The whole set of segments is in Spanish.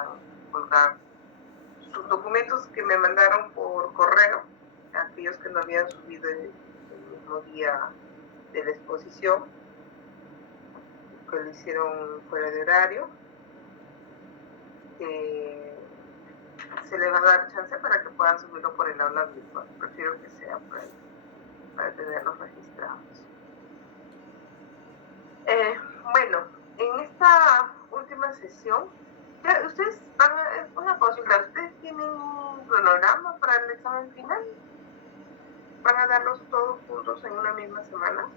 puedan colgar sus documentos que me mandaron por correo, aquellos que no habían subido el mismo día de la exposición, que lo hicieron fuera de horario. Se les va a dar chance para que puedan subirlo por el aula virtual. Prefiero que sea por ahí, para tenerlos registrados. Bueno, en esta última sesión, ustedes van a, una consulta, ¿ustedes tienen un cronograma para el examen final? ¿Van a darlos todos juntos en una misma semana?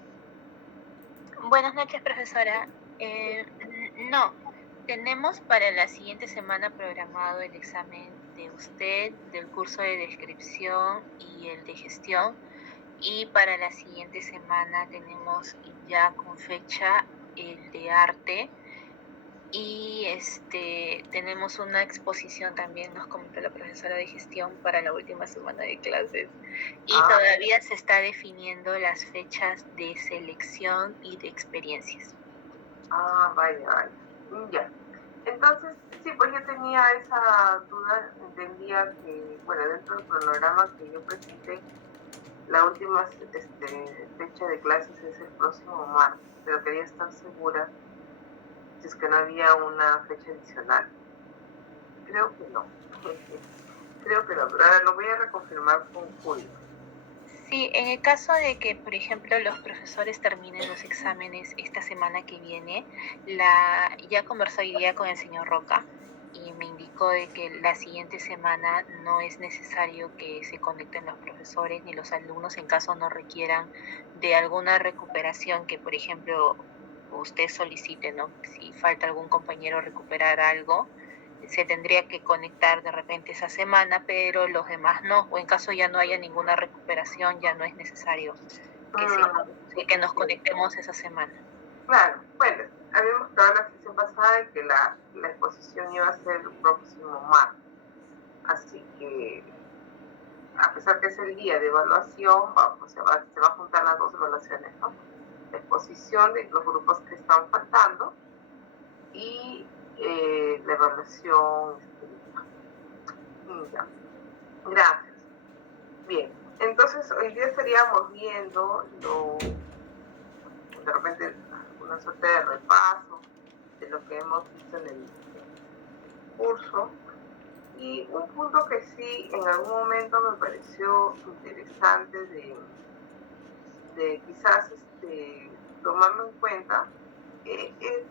Buenas noches, profesora. No, tenemos para la siguiente semana programado el examen de usted, del curso de descripción y el de gestión. Y para la siguiente semana tenemos ya con fecha el de arte. Y tenemos una exposición también, nos comentó la profesora de gestión, para la última semana de clases. Y todavía se está definiendo las fechas de selección y de experiencias. Vaya. Ya. Entonces, sí, pues yo tenía esa duda, entendía que, bueno, dentro del cronograma que yo presenté, la última fecha de clases es el próximo martes, pero quería estar segura si es que no había una fecha adicional. Creo que no. Creo que no, pero ahora lo voy a reconfirmar con Julio. Sí, en el caso de que, por ejemplo, los profesores terminen los exámenes esta semana que viene, ya conversé hoy día con el señor Roca y me indicó de que la siguiente semana no es necesario que se conecten los profesores ni los alumnos en caso no requieran de alguna recuperación que, por ejemplo, usted solicite, ¿no? Si falta algún compañero recuperar algo, se tendría que conectar de repente esa semana, pero los demás no, o en caso ya no haya ninguna recuperación, ya no es necesario que nos conectemos esa semana. Claro, bueno, habíamos quedado la sesión pasada de que la exposición iba a ser el próximo martes, así que a pesar que es el día de evaluación, se va a juntar las dos evaluaciones, ¿no? La exposición de los grupos que están faltando y la evaluación. Ya. Gracias. Bien, entonces hoy día estaríamos viendo de repente una suerte de repaso de lo que hemos visto en el curso. Y un punto que sí en algún momento me pareció interesante de quizás tomarlo en cuenta, es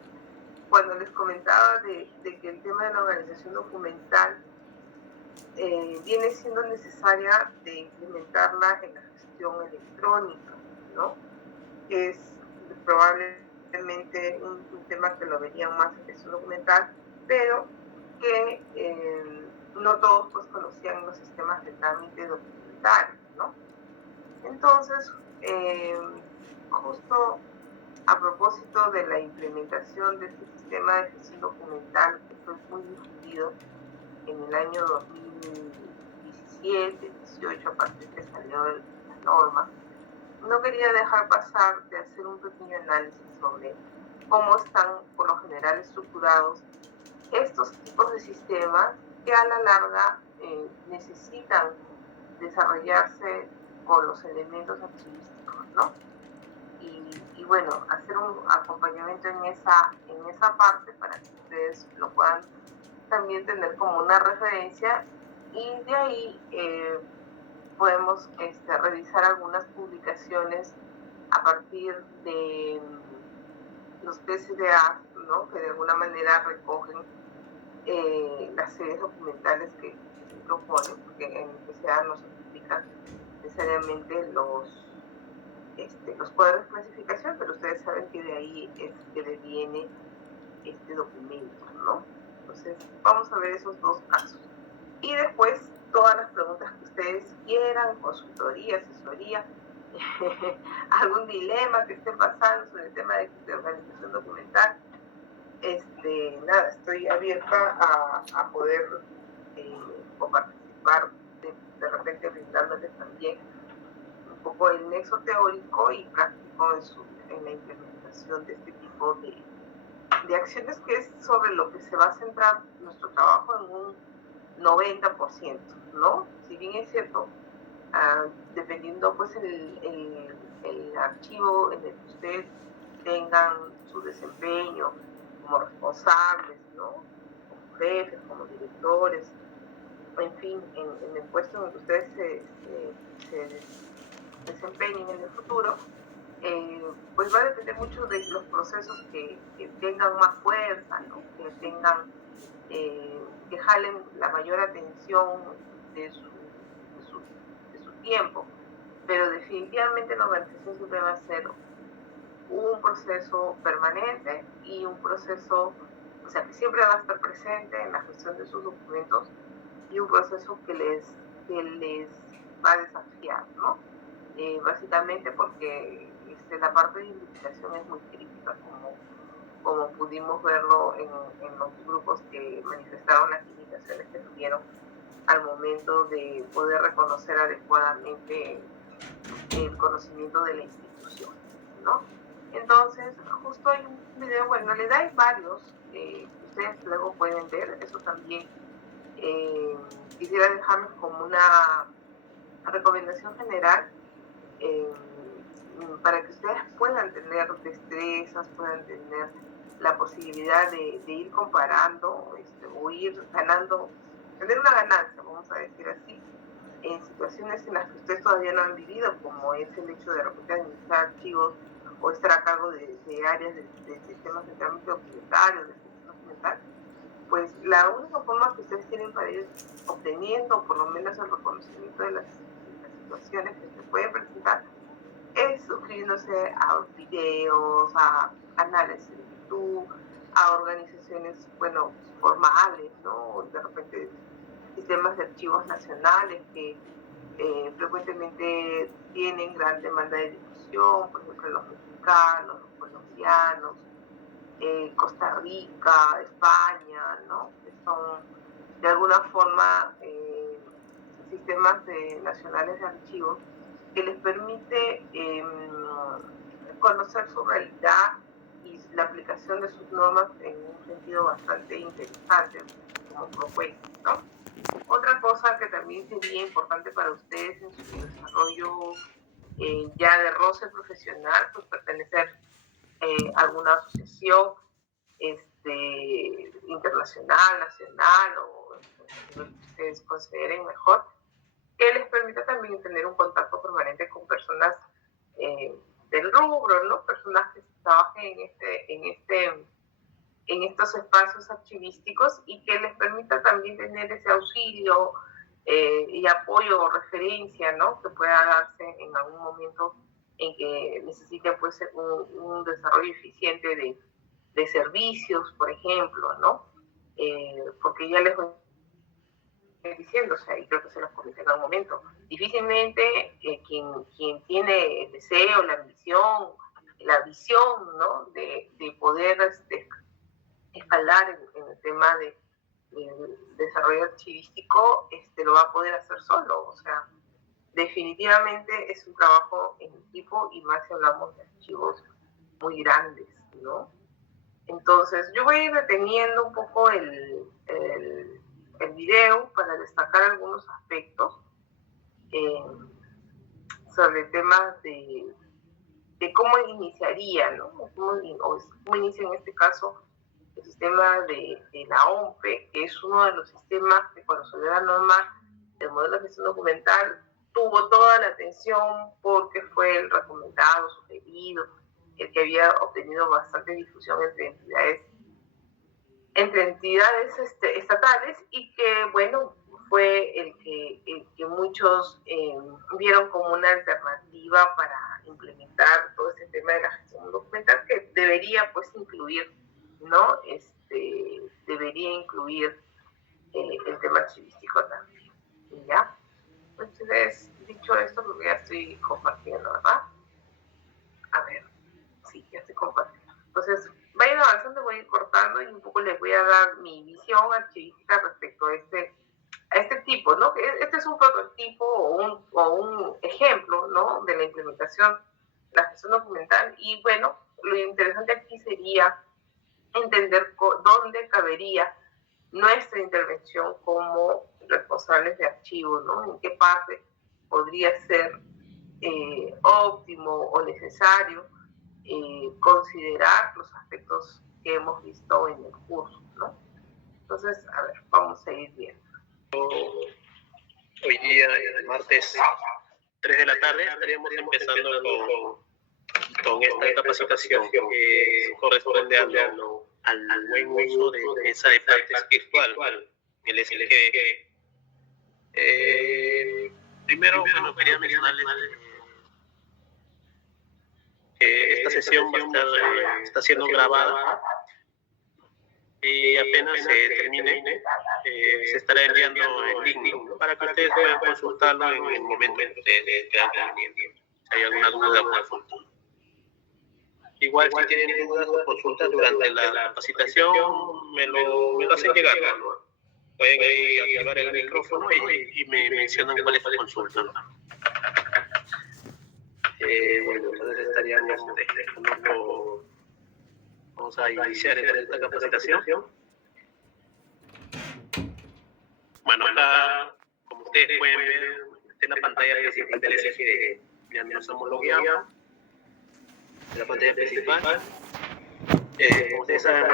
cuando les comentaba de que el tema de la organización documental viene siendo necesaria de implementarla en la gestión electrónica, ¿no? Que es probablemente un tema que lo verían más en gestión documental, pero que no todos pues conocían los sistemas de trámite documental, ¿no? Entonces, justo a propósito de la implementación de este sistema de gestión documental que fue muy difundido en el año 2017, 18, a partir que salió la norma, no quería dejar pasar de hacer un pequeño análisis sobre cómo están por lo general estructurados estos tipos de sistemas que a la larga necesitan desarrollarse con los elementos archivísticos, ¿no? Y bueno, hacer un acompañamiento en esa parte para que ustedes lo puedan también tener como una referencia, y de ahí podemos revisar algunas publicaciones a partir de los PCDA, ¿no? Que de alguna manera recogen las series documentales que se proponen, porque en el PCDA no se publican necesariamente los cuadros de clasificación, pero ustedes saben que de ahí es que deviene este documento, ¿no? Entonces, vamos a ver esos dos casos. Y después, todas las preguntas que ustedes quieran, consultoría, asesoría, algún dilema que estén pasando sobre el tema de organización documental, nada, estoy abierta a poder o participar de repente brindándoles también un poco el nexo teórico y práctico en la implementación de este tipo de acciones que es sobre lo que se va a centrar nuestro trabajo en un 90%, ¿no? Si bien es cierto, dependiendo pues el archivo en el que ustedes tengan su desempeño como responsables, ¿no? Como jefes, como directores, en fin, en el puesto en el que ustedes se desempeñen en el futuro, pues va a depender mucho de los procesos que tengan más fuerza, ¿no? Que tengan, que jalen la mayor atención de su tiempo. Pero definitivamente la organización siempre va a ser un proceso permanente y un proceso, o sea, que siempre va a estar presente en la gestión de sus documentos y un proceso que les va a desafiar, ¿no? Básicamente porque la parte de investigación es muy crítica, como pudimos verlo en los grupos que manifestaron las limitaciones que tuvieron al momento de poder reconocer adecuadamente el conocimiento de la institución, ¿no? Entonces, justo hay un video, bueno, en realidad hay varios que ustedes luego pueden ver, eso también quisiera dejarles como una recomendación general para que ustedes puedan tener destrezas, puedan tener la posibilidad de ir comparando o ir ganando, tener una ganancia, vamos a decir así, en situaciones en las que ustedes todavía no han vivido, como es el hecho de repente administrar archivos o estar a cargo de áreas de sistemas de trámite documentario, de gestión documental. Pues la única forma que ustedes tienen para ir obteniendo por lo menos el reconocimiento de las situaciones que se pueden presentar es suscribiéndose a videos, a canales en YouTube, a organizaciones, bueno, formales, ¿no? De repente sistemas de archivos nacionales que frecuentemente tienen gran demanda de difusión, por ejemplo los mexicanos, los colombianos, Costa Rica, España, ¿no? Que son de alguna forma sistemas nacionales de archivos que les permite conocer su realidad y la aplicación de sus normas en un sentido bastante interesante como propuesta, ¿no? Otra cosa que también sería importante para ustedes en su desarrollo ya de roce profesional, pues pertenecer a alguna asociación internacional, nacional o lo que ustedes consideren mejor, que les permita también tener un contacto permanente con personas del rubro, ¿no? Personas que trabajen en estos espacios archivísticos y que les permita también tener ese auxilio y apoyo o referencia, ¿no? Que pueda darse en algún momento en que necesite pues un desarrollo eficiente de servicios, por ejemplo, ¿no? Porque ya les voy diciendo, o sea, y creo que se los comenté en algún momento, difícilmente quien tiene el deseo, la ambición, la visión, ¿no? De poder escalar en el tema de desarrollo archivístico, lo va a poder hacer solo, o sea, definitivamente es un trabajo en equipo y más si hablamos de archivos muy grandes, ¿no? Entonces, yo voy a ir deteniendo un poco el video para destacar algunos aspectos sobre temas de cómo iniciaría, ¿no? Cómo inicia en este caso el sistema de la OMPE, que es uno de los sistemas que cuando salió la norma del modelo de gestión documental tuvo toda la atención porque fue el recomendado, sugerido, el que había obtenido bastante difusión entre entidades estatales y que, bueno, fue el que muchos vieron como una alternativa para implementar todo ese tema de la gestión documental que debería pues incluir, ¿no? Debería incluir el tema archivístico también, ¿ya? Entonces, dicho esto, porque ya estoy compartiendo, ¿verdad? A ver, sí, ya estoy compartiendo. Entonces, vayan avanzando, voy a ir cortando y un poco les voy a dar mi visión archivística respecto a este tipo, ¿no? Este es un prototipo o un ejemplo, ¿no? De la implementación de la gestión documental y bueno, lo interesante aquí sería entender dónde cabería nuestra intervención como responsables de archivo, ¿no? En qué parte podría ser óptimo o necesario considerar los aspectos que hemos visto en el curso, ¿no? Entonces, a ver, vamos a ir viendo. Hoy día, martes 3 de la tarde, estaríamos empezando con esta capacitación que corresponde al buen uso de mesa de partes virtual, el SLG. Primero, bueno, quería mencionarles que esta sesión está siendo grabada y apenas se termine, se estará enviando el link, ¿no? Para que ustedes puedan consultarlo en el momento que ustedes quieran conveniente. Si hay alguna duda, pueden consultar. Igual, si tienen dudas o consultas durante la capacitación, me lo hacen llegar, ¿no? Pueden ahí activar el micrófono y me mencionan cuál es la consulta. Bueno, entonces estaríamos vamos a iniciar esta capacitación. Bueno, acá, como ustedes pueden ver, esta es la pantalla principal del SLG. Ya nos hemos logueado. La pantalla principal. Como ustedes saben,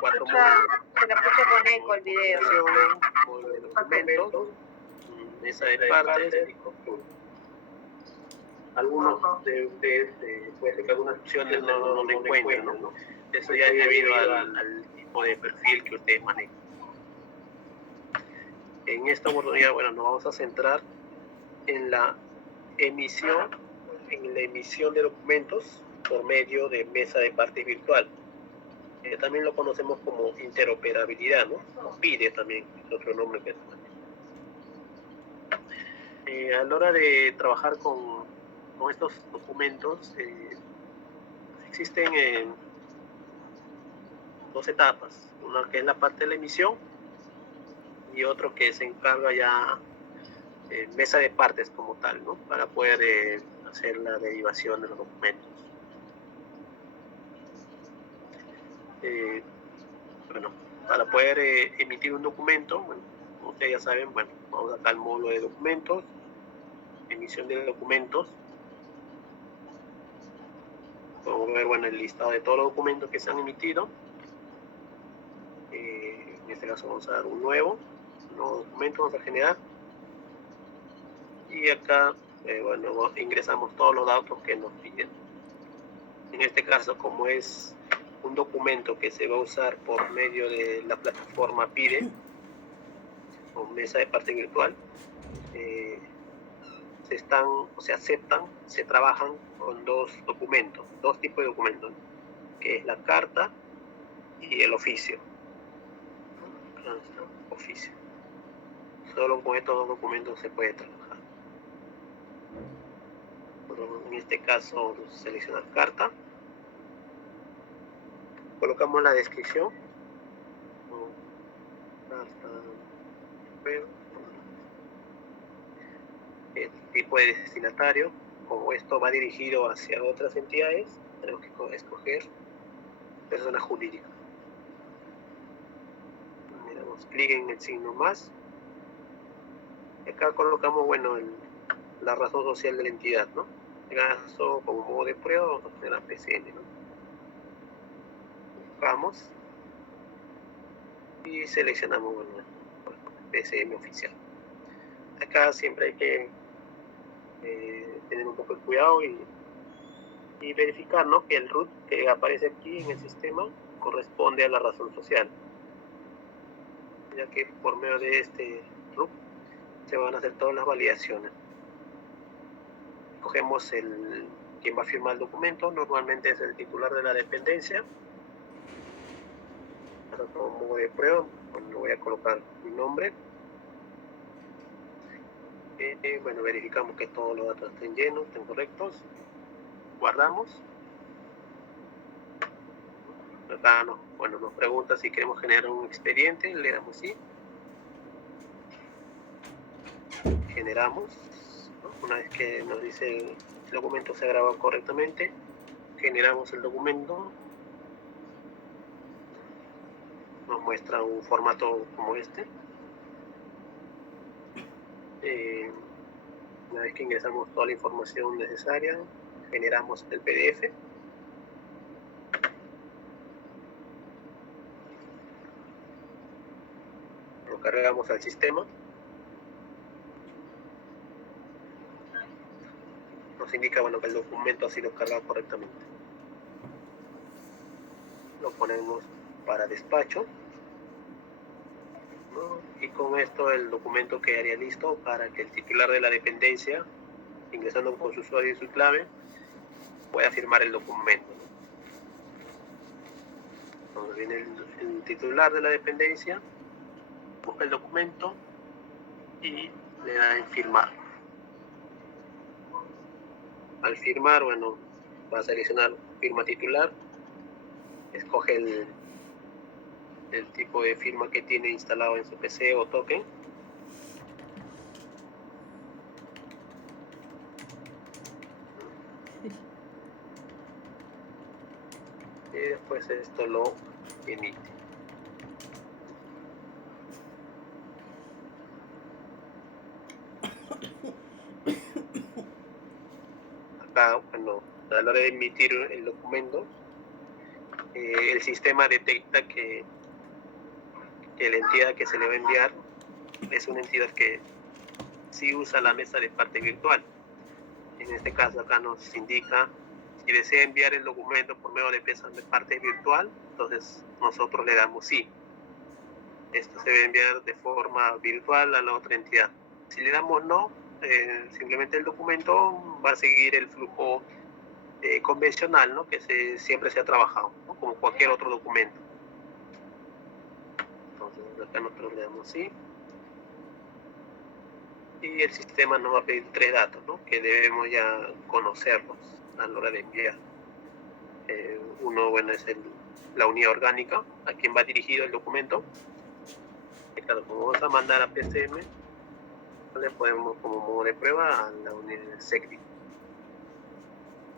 bueno, se la escucha con eco el video. Documentos, mesa de partes y control. Algunos de ustedes, puede ser que algunas opciones no lo encuentren, ¿no? Eso ya es debido al tipo de perfil que ustedes manejan. En esta oportunidad, bueno, nos vamos a centrar en la emisión de documentos por medio de mesa de partes virtual. También lo conocemos como interoperabilidad, ¿no? PIDE también, es otro nombre que a la hora de trabajar con estos documentos, existen dos etapas. Una que es la parte de la emisión y otro que se encarga ya mesa de partes como tal, ¿no? Para poder hacer la derivación de los documentos. Bueno, para poder emitir un documento, bueno, como ustedes ya saben, bueno, vamos acá al módulo de documentos, emisión de documentos. Vamos a ver, bueno, el listado de todos los documentos que se han emitido. En este caso vamos a dar un nuevo documento, vamos a generar. Y acá, bueno, ingresamos todos los datos que nos piden. En este caso, como es un documento que se va a usar por medio de la plataforma PIDE o mesa de parte virtual, se trabajan con dos tipos de documentos, que es la carta y el oficio. Solo con estos dos documentos se puede trabajar. Bueno, en este caso seleccionar carta, colocamos la descripción, el tipo de destinatario. Como esto va dirigido hacia otras entidades, tenemos que escoger persona jurídica. Le damos clic en el signo más. Y acá colocamos, bueno, la razón social de la entidad, ¿no? En caso, como modo de prueba, vamos a poner la PCN, ¿no? Buscamos y seleccionamos, bueno, PCM oficial. Acá siempre hay que tener un poco de cuidado y verificar, ¿no?, que el root que aparece aquí en el sistema corresponde a la razón social, ya que por medio de este root se van a hacer todas las validaciones. Cogemos quien va a firmar el documento, normalmente es el titular de la dependencia. Como modo de prueba, bueno, voy a colocar mi nombre. Bueno, verificamos que todos los datos estén llenos, estén correctos. Guardamos. Acá nos pregunta si queremos generar un expediente, le damos sí. Generamos. Una vez que nos dice el documento se ha grabado correctamente, generamos el documento nos muestra un formato como este. Una vez que ingresamos toda la información necesaria, generamos el PDF. Lo cargamos al sistema. Nos indica, bueno, que el documento ha sido cargado correctamente. Lo ponemos para despacho, ¿no? Y con esto el documento quedaría listo para que el titular de la dependencia, ingresando con su usuario y su clave, pueda firmar el documento, ¿no? Entonces viene el titular de la dependencia, busca el documento y le da en firmar. Al firmar, bueno, va a seleccionar firma titular, escoge el tipo de firma que tiene instalado en su PC o token. Y después esto lo emite. Acá, bueno, a la hora de emitir el documento, el sistema detecta que la entidad que se le va a enviar es una entidad que sí usa la mesa de parte virtual. En este caso acá nos indica si desea enviar el documento por medio de mesa de parte virtual, entonces nosotros le damos sí. Esto se debe enviar de forma virtual a la otra entidad. Si le damos no, simplemente el documento va a seguir el flujo convencional, ¿no? Que siempre se ha trabajado, ¿no? Como cualquier otro documento. Entonces acá nosotros le damos sí. Y el sistema nos va a pedir 3 datos, ¿no? Que debemos ya conocerlos a la hora de enviar. Uno, bueno, es la unidad orgánica, a quien va dirigido el documento. Y claro, como vamos a mandar a PCM, le podemos como modo de prueba a la unidad SECDI.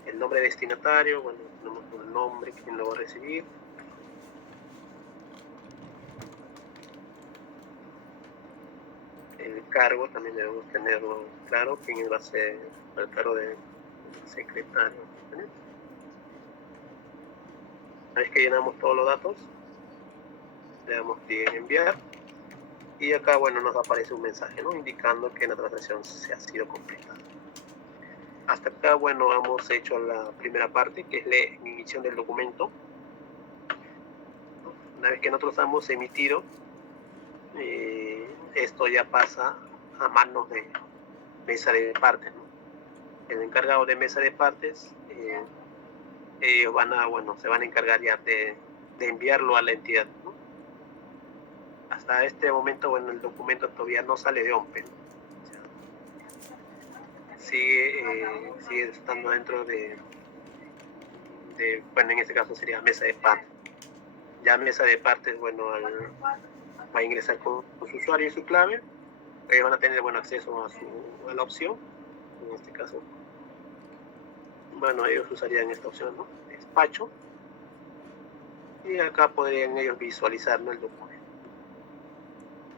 El nombre de destinatario, bueno, tenemos un nombre, quién lo va a recibir. El cargo también debemos tenerlo claro, quién va a ser el cargo de secretario. ¿Sí? Una vez que llenamos todos los datos, le damos clic en enviar. Y acá, bueno, nos aparece un mensaje, ¿no? Indicando que la transacción se ha sido completada. Hasta acá, bueno, hemos hecho la primera parte, que es la emisión del documento. Una vez que nosotros hemos emitido, esto ya pasa a manos de mesa de partes, ¿no? El encargado de mesa de partes, ellos se van a encargar ya de enviarlo a la entidad, ¿no? Hasta este momento, bueno, el documento todavía no sale de OMPE, ¿no? O sea, sigue estando dentro de, bueno, en este caso sería mesa de partes. Ya mesa de partes, bueno, va a ingresar con su usuario y su clave. Ellos van a tener, bueno, acceso a la opción. En este caso, bueno, ellos usarían esta opción, ¿no? Despacho. Y acá podrían ellos visualizar, ¿no?, el documento.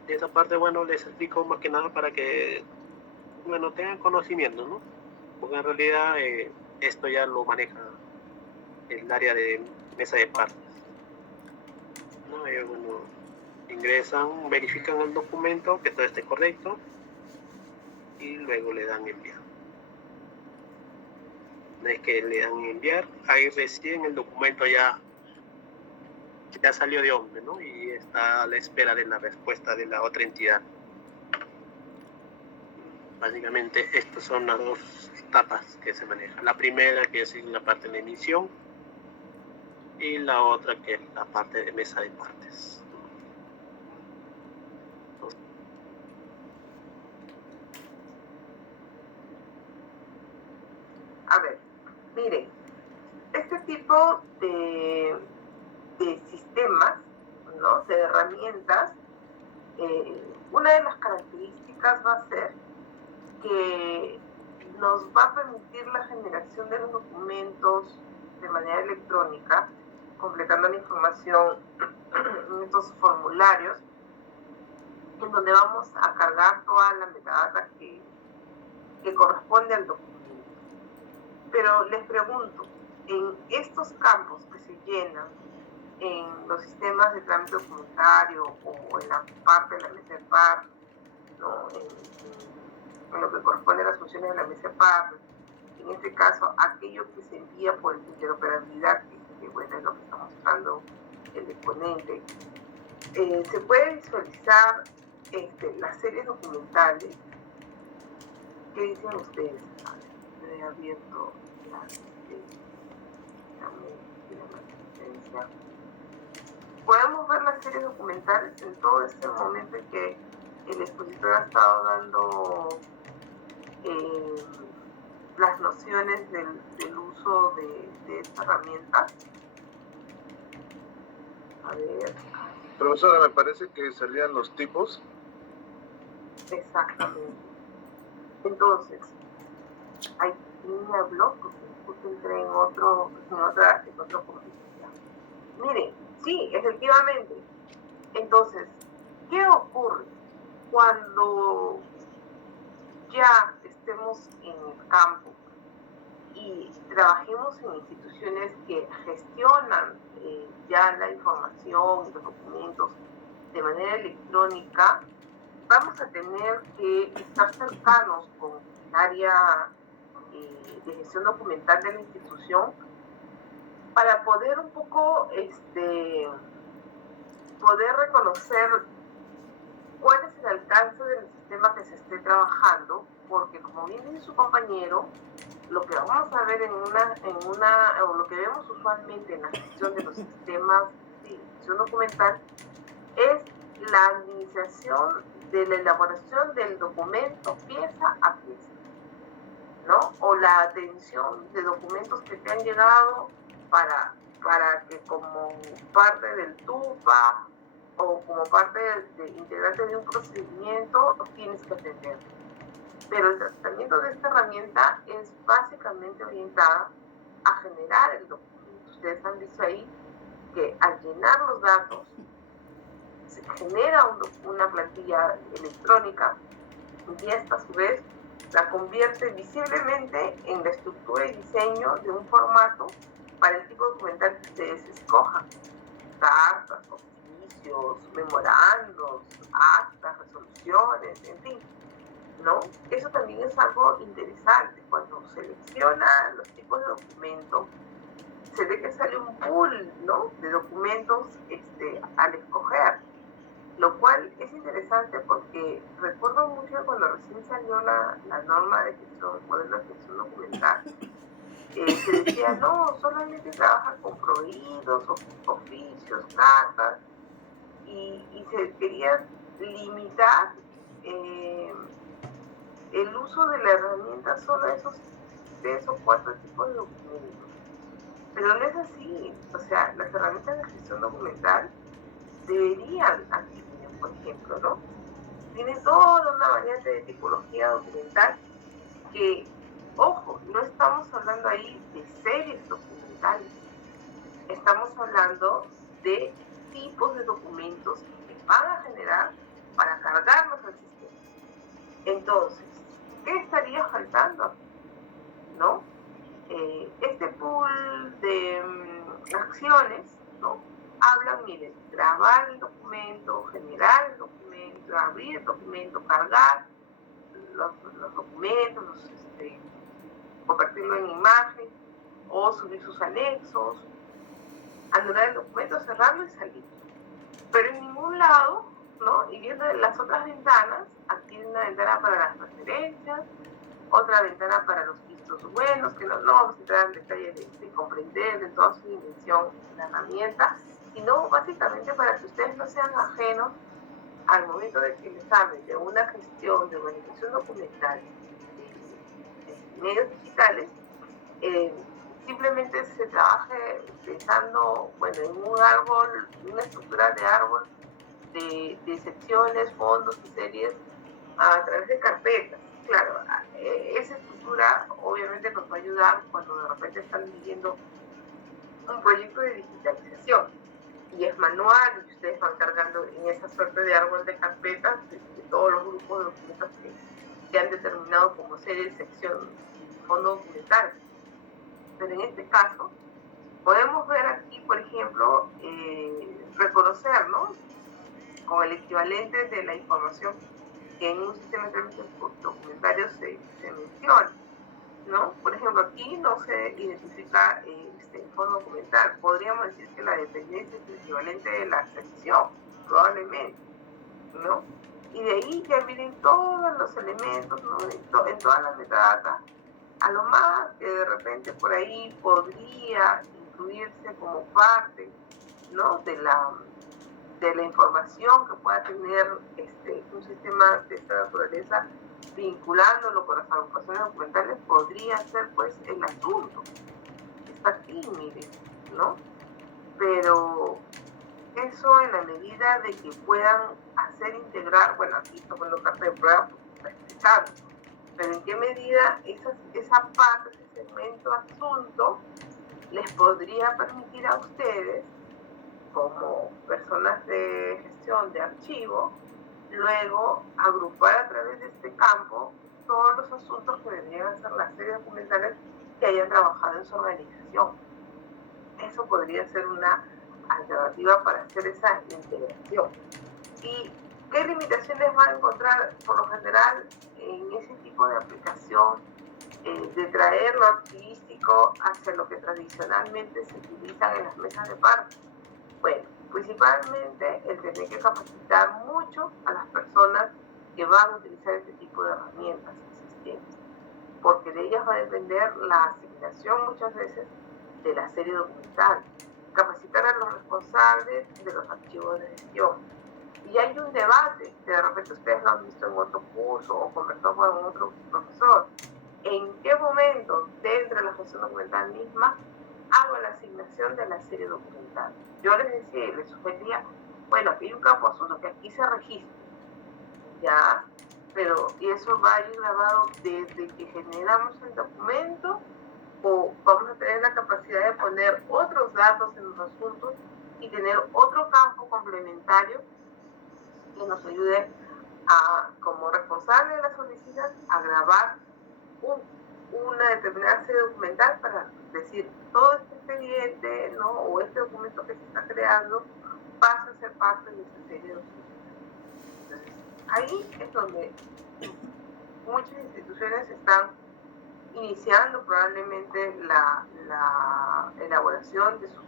Y esta parte, bueno, les explico más que nada para que, bueno, tengan conocimiento, ¿no? Porque en realidad esto ya lo maneja el área de mesa de partes, ¿no? Ellos, bueno, ingresan, verifican el documento, que todo esté correcto, y luego le dan enviar. Una vez que le dan enviar, ahí recién el documento ya salió de OMPE, ¿no? Y está a la espera de la respuesta de la otra entidad. Básicamente estas son las dos etapas que se manejan. La primera, que es la parte de emisión, y la otra, que es la parte de mesa de partes. A ver, miren, este tipo de sistemas, ¿no?, de herramientas, una de las características va a ser que nos va a permitir la generación de los documentos de manera electrónica completando la información en estos formularios, en donde vamos a cargar toda la metadata que corresponde al documento. Pero les pregunto, en estos campos que se llenan en los sistemas de trámite documentario o en la parte de la mesa de par, ¿no? en lo que corresponde a las funciones de la mesa de par, en este caso, aquello que se envía por interoperabilidad, que bueno, es lo que está mostrando el exponente, se puede visualizar las series documentales. ¿Qué dicen ustedes? He abierto la asistencia. Podemos ver las series documentales en todo este momento en que el expositor ha estado dando las nociones del uso de esta herramienta. A ver. Profesora, me parece que salían los tipos. Exactamente. Entonces, hay línea blog, porque justo entré en otro competencia. Miren, sí, efectivamente. Entonces, ¿qué ocurre cuando ya estemos en el campo y trabajemos en instituciones que gestionan ya la información y los documentos de manera electrónica? Vamos a tener que estar cercanos con el área de gestión documental de la institución para poder un poco poder reconocer cuál es el alcance del sistema que se esté trabajando, porque como bien dice su compañero, lo que vamos a ver o lo que vemos usualmente en la gestión de los sistemas de gestión documental es la administración de la elaboración del documento pieza a pieza, ¿no? O la atención de documentos que te han llegado para que como parte del TUPA o como parte de integrante de un procedimiento tienes que atender. Pero el tratamiento de esta herramienta es básicamente orientada a generar el documento. Ustedes han visto ahí que al llenar los datos se genera una plantilla electrónica y esta a su vez la convierte visiblemente en la estructura y diseño de un formato para el tipo documental que ustedes escojan. Cartas, oficios, memorandos, actas, resoluciones, en fin, ¿no? Eso también es algo interesante. Cuando selecciona los tipos de documentos, se ve que sale un pool, ¿no?, de documentos al escoger, lo cual es interesante porque recuerdo mucho cuando recién salió la norma de gestión, modelo de gestión documental, se decía, no, solamente trabaja con proveídos, oficios, cartas, y se quería limitar el uso de la herramienta solo a esos 3 o 4 tipos de documentos. Pero no es así. O sea, las herramientas de gestión documental deberían, aquí tienen, por ejemplo, ¿no?, tienen toda una variante de tipología documental que, ojo, no estamos hablando ahí de series documentales, estamos hablando de tipos de documentos que van a generar para cargarlos al sistema. Entonces, ¿qué estaría faltando? ¿No? Este pool de acciones, ¿no?, hablan, miren, grabar el documento, generar el documento, abrir el documento, cargar los documentos, convertirlo en imagen o subir sus anexos, anular el documento, cerrarlo y salir. Pero en ningún lado, ¿no?, y viendo las otras ventanas, aquí hay una ventana para las referencias, otra ventana para los vistos buenos, que no vamos a entrar en detalle de comprender de toda su dimensión la herramienta, sino básicamente para que ustedes no sean ajenos al momento de que les hablen de una gestión de organización documental de medios digitales, simplemente se trabaje pensando, bueno, en un árbol, una estructura de árbol de secciones, fondos y series a través de carpetas. Claro, esa estructura obviamente nos va a ayudar cuando de repente están viviendo un proyecto de digitalización y es manual y ustedes van cargando en esa suerte de árbol de carpetas de todos los grupos de documentos que han determinado como serie, sección, fondo documental. Pero en este caso, podemos ver aquí, por ejemplo, reconocer, ¿no? Con el equivalente de la información que en un sistema de trámites documentarios se menciona, ¿no? Por ejemplo, aquí no se identifica fondo documental. Podríamos decir que la dependencia es el equivalente de la sección, probablemente, ¿no? Y de ahí ya vienen todos los elementos, ¿no? En todas las metadatas, a lo más que de repente por ahí podría incluirse como parte, ¿no? de la información que pueda tener un sistema de esta naturaleza, vinculándolo con las agrupaciones documentales, podría ser pues el asunto. Está aquí, mire, ¿no? Pero eso en la medida de que puedan hacer integrar, bueno, aquí tomando carta de prueba para explicarlo, pero en qué medida esa parte, ese segmento asunto, les podría permitir a ustedes, como personas de gestión de archivo, luego agrupar a través de este campo todos los asuntos que vendrían a ser las series documentales que hayan trabajado en su organización. Eso podría ser una alternativa para hacer esa integración. ¿Y qué limitaciones van a encontrar por lo general en ese tipo de aplicación de traer lo archivístico hacia lo que tradicionalmente se utilizan en las mesas de parte? Bueno, principalmente el tener que capacitar mucho a las personas que van a utilizar este tipo de herramientas y sistemas, porque de ellas va a depender la asignación muchas veces de la serie documental. Capacitar a los responsables de los archivos de gestión. Y hay un debate, que de repente ustedes lo han visto en otro curso o conversado con otro profesor. ¿En qué momento, dentro de la gestión documental misma, hago la asignación de la serie documental? Yo les decía y les sugería, bueno, aquí hay un campo asunto que aquí se registra, ¿ya? Pero y eso va a ir grabado desde que generamos el documento, o vamos a tener la capacidad de poner otros datos en los asuntos y tener otro campo complementario que nos ayude a, como responsable de la solicitud, a grabar una determinada serie documental para decir todo este expediente, ¿no? O este documento que se está creando pasa a ser parte de esa serie documental. Entonces, ahí es donde muchas instituciones están iniciando probablemente la elaboración de sus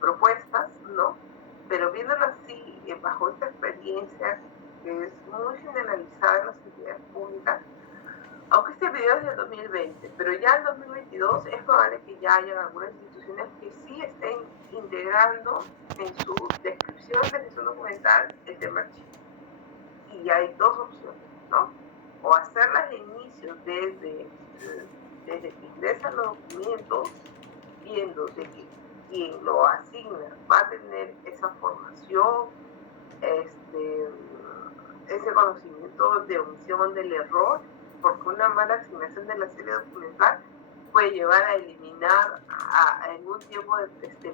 propuestas, ¿no? Pero viéndolo así, bajo esta experiencia que es muy generalizada en las entidades públicas, aunque este video es del 2020, pero ya en 2022 es probable que ya hayan algunas instituciones que sí estén integrando en su descripción de gestión documental el tema archivo. Y hay dos opciones, ¿no? O hacerlas de inicio desde que ingresan los documentos, viendo de que quien lo asigna va a tener esa formación, ese conocimiento de omisión del error, porque una mala asignación de la serie documental puede llevar a eliminar en un tiempo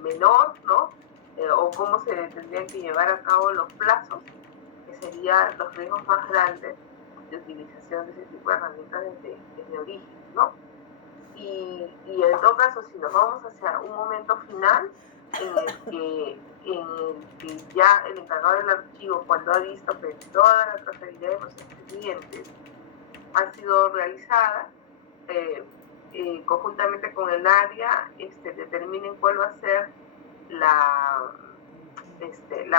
menor, ¿no? O cómo se tendrían que llevar a cabo los plazos, que serían los riesgos más grandes de utilización de ese tipo de herramientas desde origen, ¿no? Y en todo caso, si nos vamos hacia un momento final en el que ya el encargado del archivo, cuando ha visto que toda la trazabilidad de los expedientes ha sido realizada, conjuntamente con el área, determinen cuál va a ser la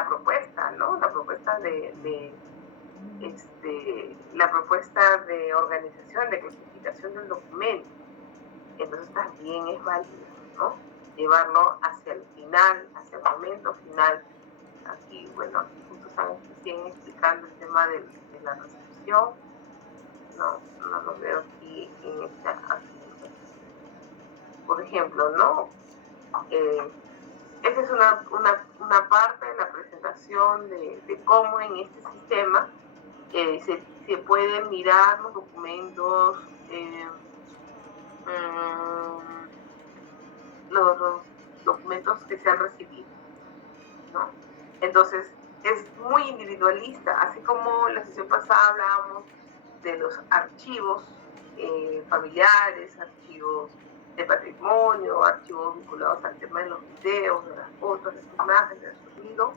propuesta, ¿no? La propuesta la propuesta de organización, de clasificación del documento. Entonces también es válido, ¿no? Llevarlo hacia el final, hacia el momento final. Aquí, bueno, aquí justo están explicando el tema de la recepción. No lo veo aquí en esta. Por ejemplo, ¿no? Esa es una parte de la presentación de cómo en este sistema se pueden mirar los documentos. los documentos que se han recibido, ¿no? Entonces, es muy individualista, así como la sesión pasada hablábamos de los archivos familiares, archivos de patrimonio, archivos vinculados al tema de los videos, de las fotos, de las imágenes, del sonido.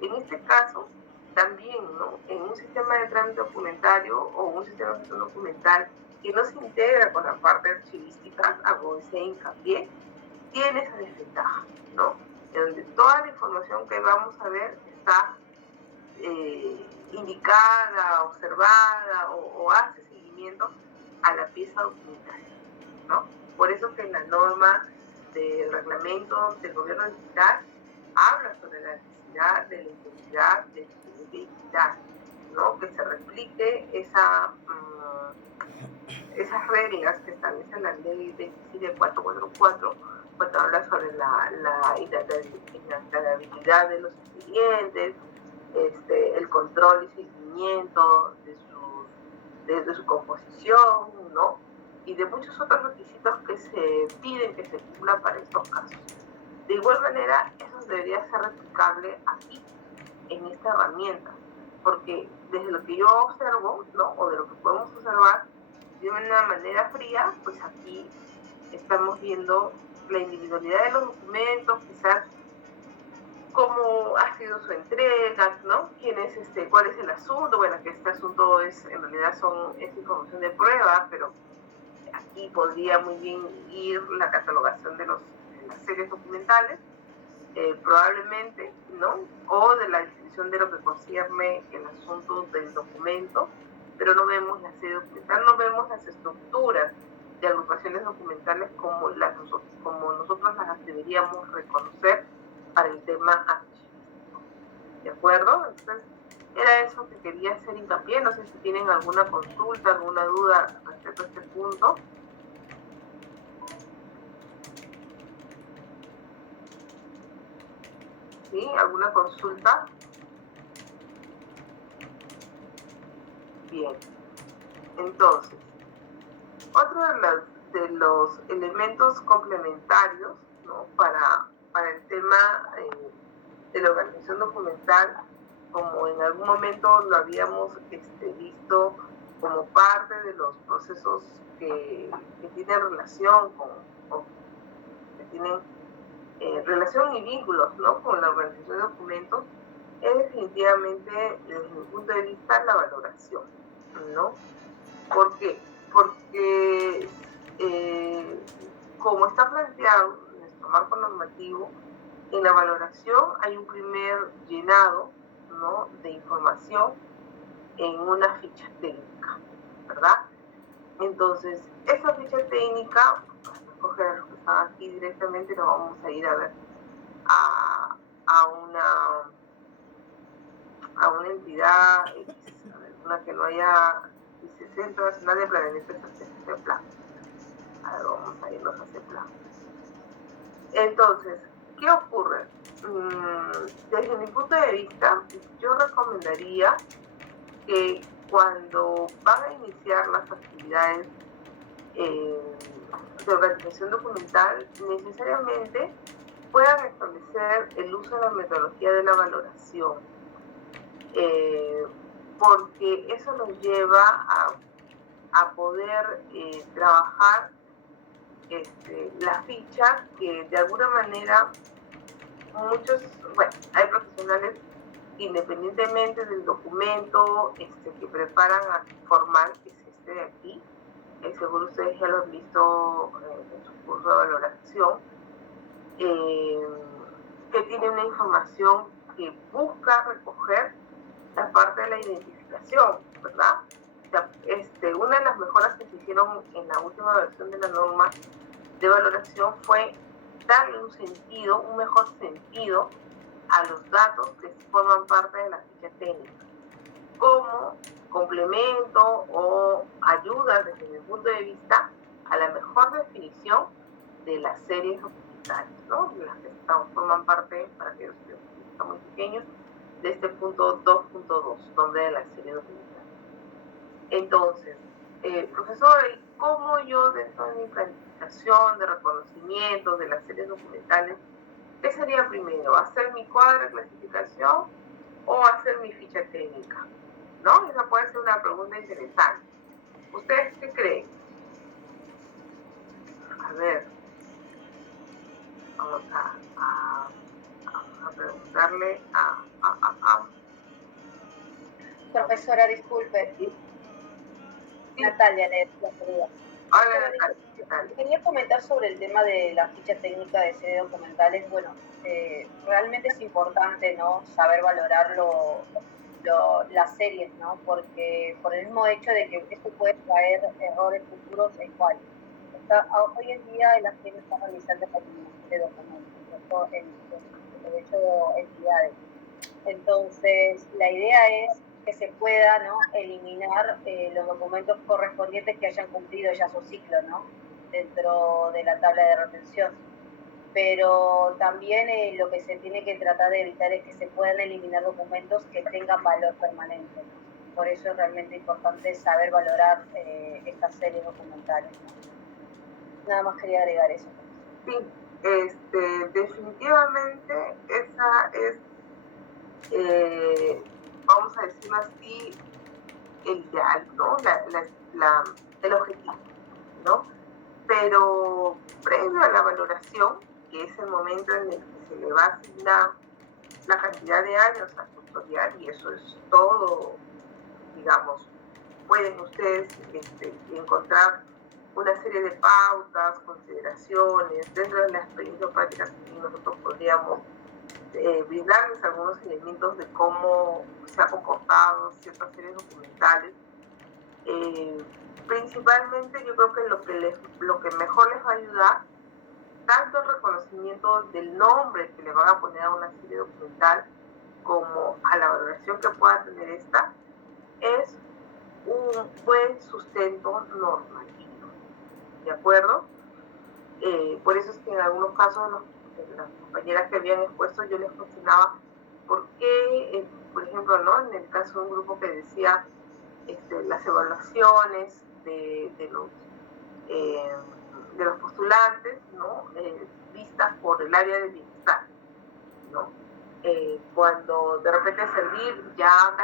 En este caso, también, ¿no? En un sistema de trámite documentario o un sistema de gestión documental que no se integra con la parte archivística, hago ese hincapié, tiene esa desventaja, ¿no? En donde toda la información que vamos a ver está indicada, observada o hace seguimiento a la pieza documentaria, ¿no? Por eso que la norma del reglamento del gobierno digital habla sobre la necesidad de la integridad del expediente digital, ¿no? Que se replique esas reglas que establece la ley 27444 cuando habla sobre la inalterabilidad de los expedientes, el control y seguimiento de su composición, ¿no? Y de muchos otros requisitos que se piden que se cumplan para estos casos. De igual manera, eso debería ser replicable aquí, en esta herramienta, porque desde lo que yo observo, ¿no? O de lo que podemos observar de una manera fría, pues aquí estamos viendo la individualidad de los documentos, quizás cómo ha sido su entrega, ¿no? ¿Cuál es el asunto? Bueno, que este asunto es información de prueba, pero aquí podría muy bien ir la catalogación de las series documentales, probablemente, ¿no? O de la descripción de lo que concierne el asunto del documento, pero no vemos la serie documental, no vemos las estructuras de agrupaciones documentales como nosotros las deberíamos reconocer para el tema archivístico. ¿De acuerdo? Entonces, era eso que quería hacer hincapié. No sé si tienen alguna consulta, alguna duda respecto a este punto. ¿Sí? ¿Alguna consulta? Bien. Entonces, otro de los elementos complementarios, ¿no? para el tema de la organización documental, como en algún momento lo habíamos visto como parte de los procesos que tienen relación que tienen relación y vínculos, ¿no? Con la organización de documentos, es definitivamente, desde mi punto de vista, la valoración, ¿no? ¿Por qué? Porque como está planteado en nuestro marco normativo, en la valoración hay un primer llenado, ¿no? De información en una ficha técnica, ¿verdad? Entonces, esa ficha técnica, escoger a los que están aquí directamente, nos vamos a ir a ver a una entidad, una que no haya, dice Centro Nacional de Planeamiento Estratégico de Plan. A ver, vamos a irnos a ese plan. Entonces, ¿qué ocurre? Desde mi punto de vista, yo recomendaría que cuando van a iniciar las actividades de organización documental, necesariamente puedan establecer el uso de la metodología de la valoración, porque eso nos lleva a poder trabajar la ficha que de alguna manera hay profesionales independientemente del documento que preparan formal, que es este de aquí, seguro ustedes ya lo han visto en su curso de valoración, que tiene una información que busca recoger la parte de la identificación, ¿verdad? O sea, una de las mejoras que se hicieron en la última versión de la norma de valoración fue darle un mejor sentido a los datos que forman parte de la ficha técnica, como complemento o ayuda desde mi punto de vista a la mejor definición de las series documentales, ¿no? De las que forman parte, para aquellos que están muy pequeños, de este punto 2.2, donde de la serie documental. Entonces, profesor, cómo yo dentro de mi planificación de reconocimiento de las series documentales, ¿qué sería primero? ¿Hacer mi cuadro de clasificación o hacer mi ficha técnica? ¿No? Esa puede ser una pregunta interesante. ¿Ustedes qué creen? A ver, vamos a preguntarle a Profesora, disculpe. ¿sí? Natalia, le saluda. Hola, Natalia. Quería comentar sobre el tema de la ficha técnica de series documentales. Bueno, realmente es importante, ¿no?, saber valorar las series, ¿no? Porque por el mismo hecho de que esto puede traer errores futuros en cual hoy en día la gente está realizando la eliminación de documentos, de hecho entidades. Entonces, la idea es que se pueda, ¿no?, eliminar los documentos correspondientes que hayan cumplido ya su ciclo, ¿no?, dentro de la tabla de retención. Pero también lo que se tiene que tratar de evitar es que se puedan eliminar documentos que tengan valor permanente, ¿no? Por eso es realmente importante saber valorar estas series documentales, ¿no? Nada más quería agregar eso. Sí, definitivamente esa es, vamos a decirlo así, el ideal, ¿no? El objetivo, ¿no? Pero previo a la valoración, que es el momento en el que se le va a asignar la cantidad de años al tutorial, y eso es todo, digamos, pueden ustedes encontrar una serie de pautas, consideraciones dentro de la experiencia práctica que nosotros podríamos brindarles algunos elementos de cómo se ha comportado ciertas series documentales. Principalmente yo creo que lo que mejor les va a ayudar, tanto el reconocimiento del nombre que le van a poner a una serie documental como a la valoración que pueda tener esta, es un buen sustento normativo, ¿de acuerdo? Por eso es que en algunos casos las compañeras que habían expuesto, yo les cuestionaba por qué, por ejemplo, ¿no?, en el caso de un grupo que decía las evaluaciones de los postulantes, ¿no?, vistas por el área de bienestar, ¿no? Cuando de repente servir ya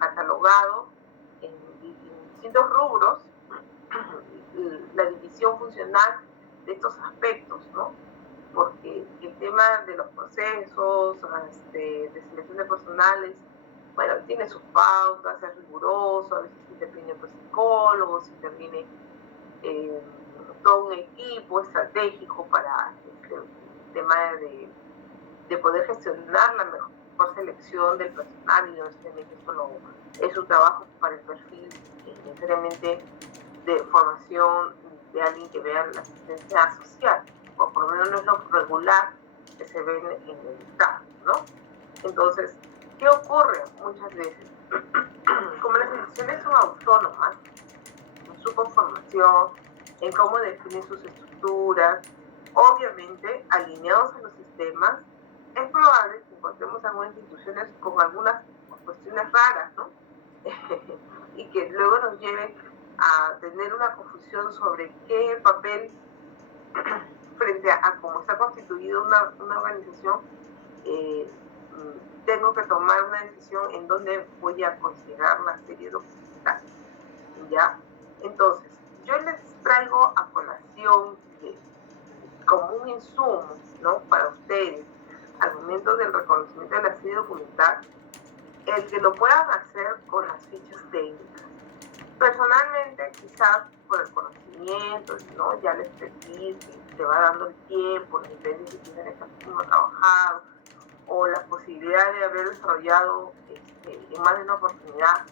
catalogado en distintos rubros la división funcional de estos aspectos, ¿no? Porque el tema de los procesos de selección de personales, bueno, tiene sus pautas, es riguroso, a veces interviene pues, psicólogos, interviene todo un equipo estratégico para el tema de poder gestionar la mejor selección del personal, y no necesariamente solo es un trabajo para el perfil necesariamente de formación de alguien que vea la asistencia social, o por lo menos no es lo regular que se ve en el Estado, ¿no? Entonces, ¿qué ocurre muchas veces? Como las instituciones son autónomas en su conformación, en cómo definen sus estructuras, obviamente alineados a los sistemas, es probable que encontremos algunas instituciones con algunas cuestiones raras, ¿no? Y que luego nos lleven a tener una confusión sobre qué papel frente a cómo está constituida una organización, tengo que tomar una decisión en donde voy a considerar la serie documental, ¿ya? Entonces, yo les traigo a colación como un insumo, ¿no?, para ustedes al momento del reconocimiento de la serie documental, el que lo puedan hacer con las fichas técnicas. Personalmente, quizás por el conocimiento, ¿no?, ya la expertise, que te va dando el tiempo, los niveles que tienen el camino trabajado, o la posibilidad de haber desarrollado en más de una oportunidad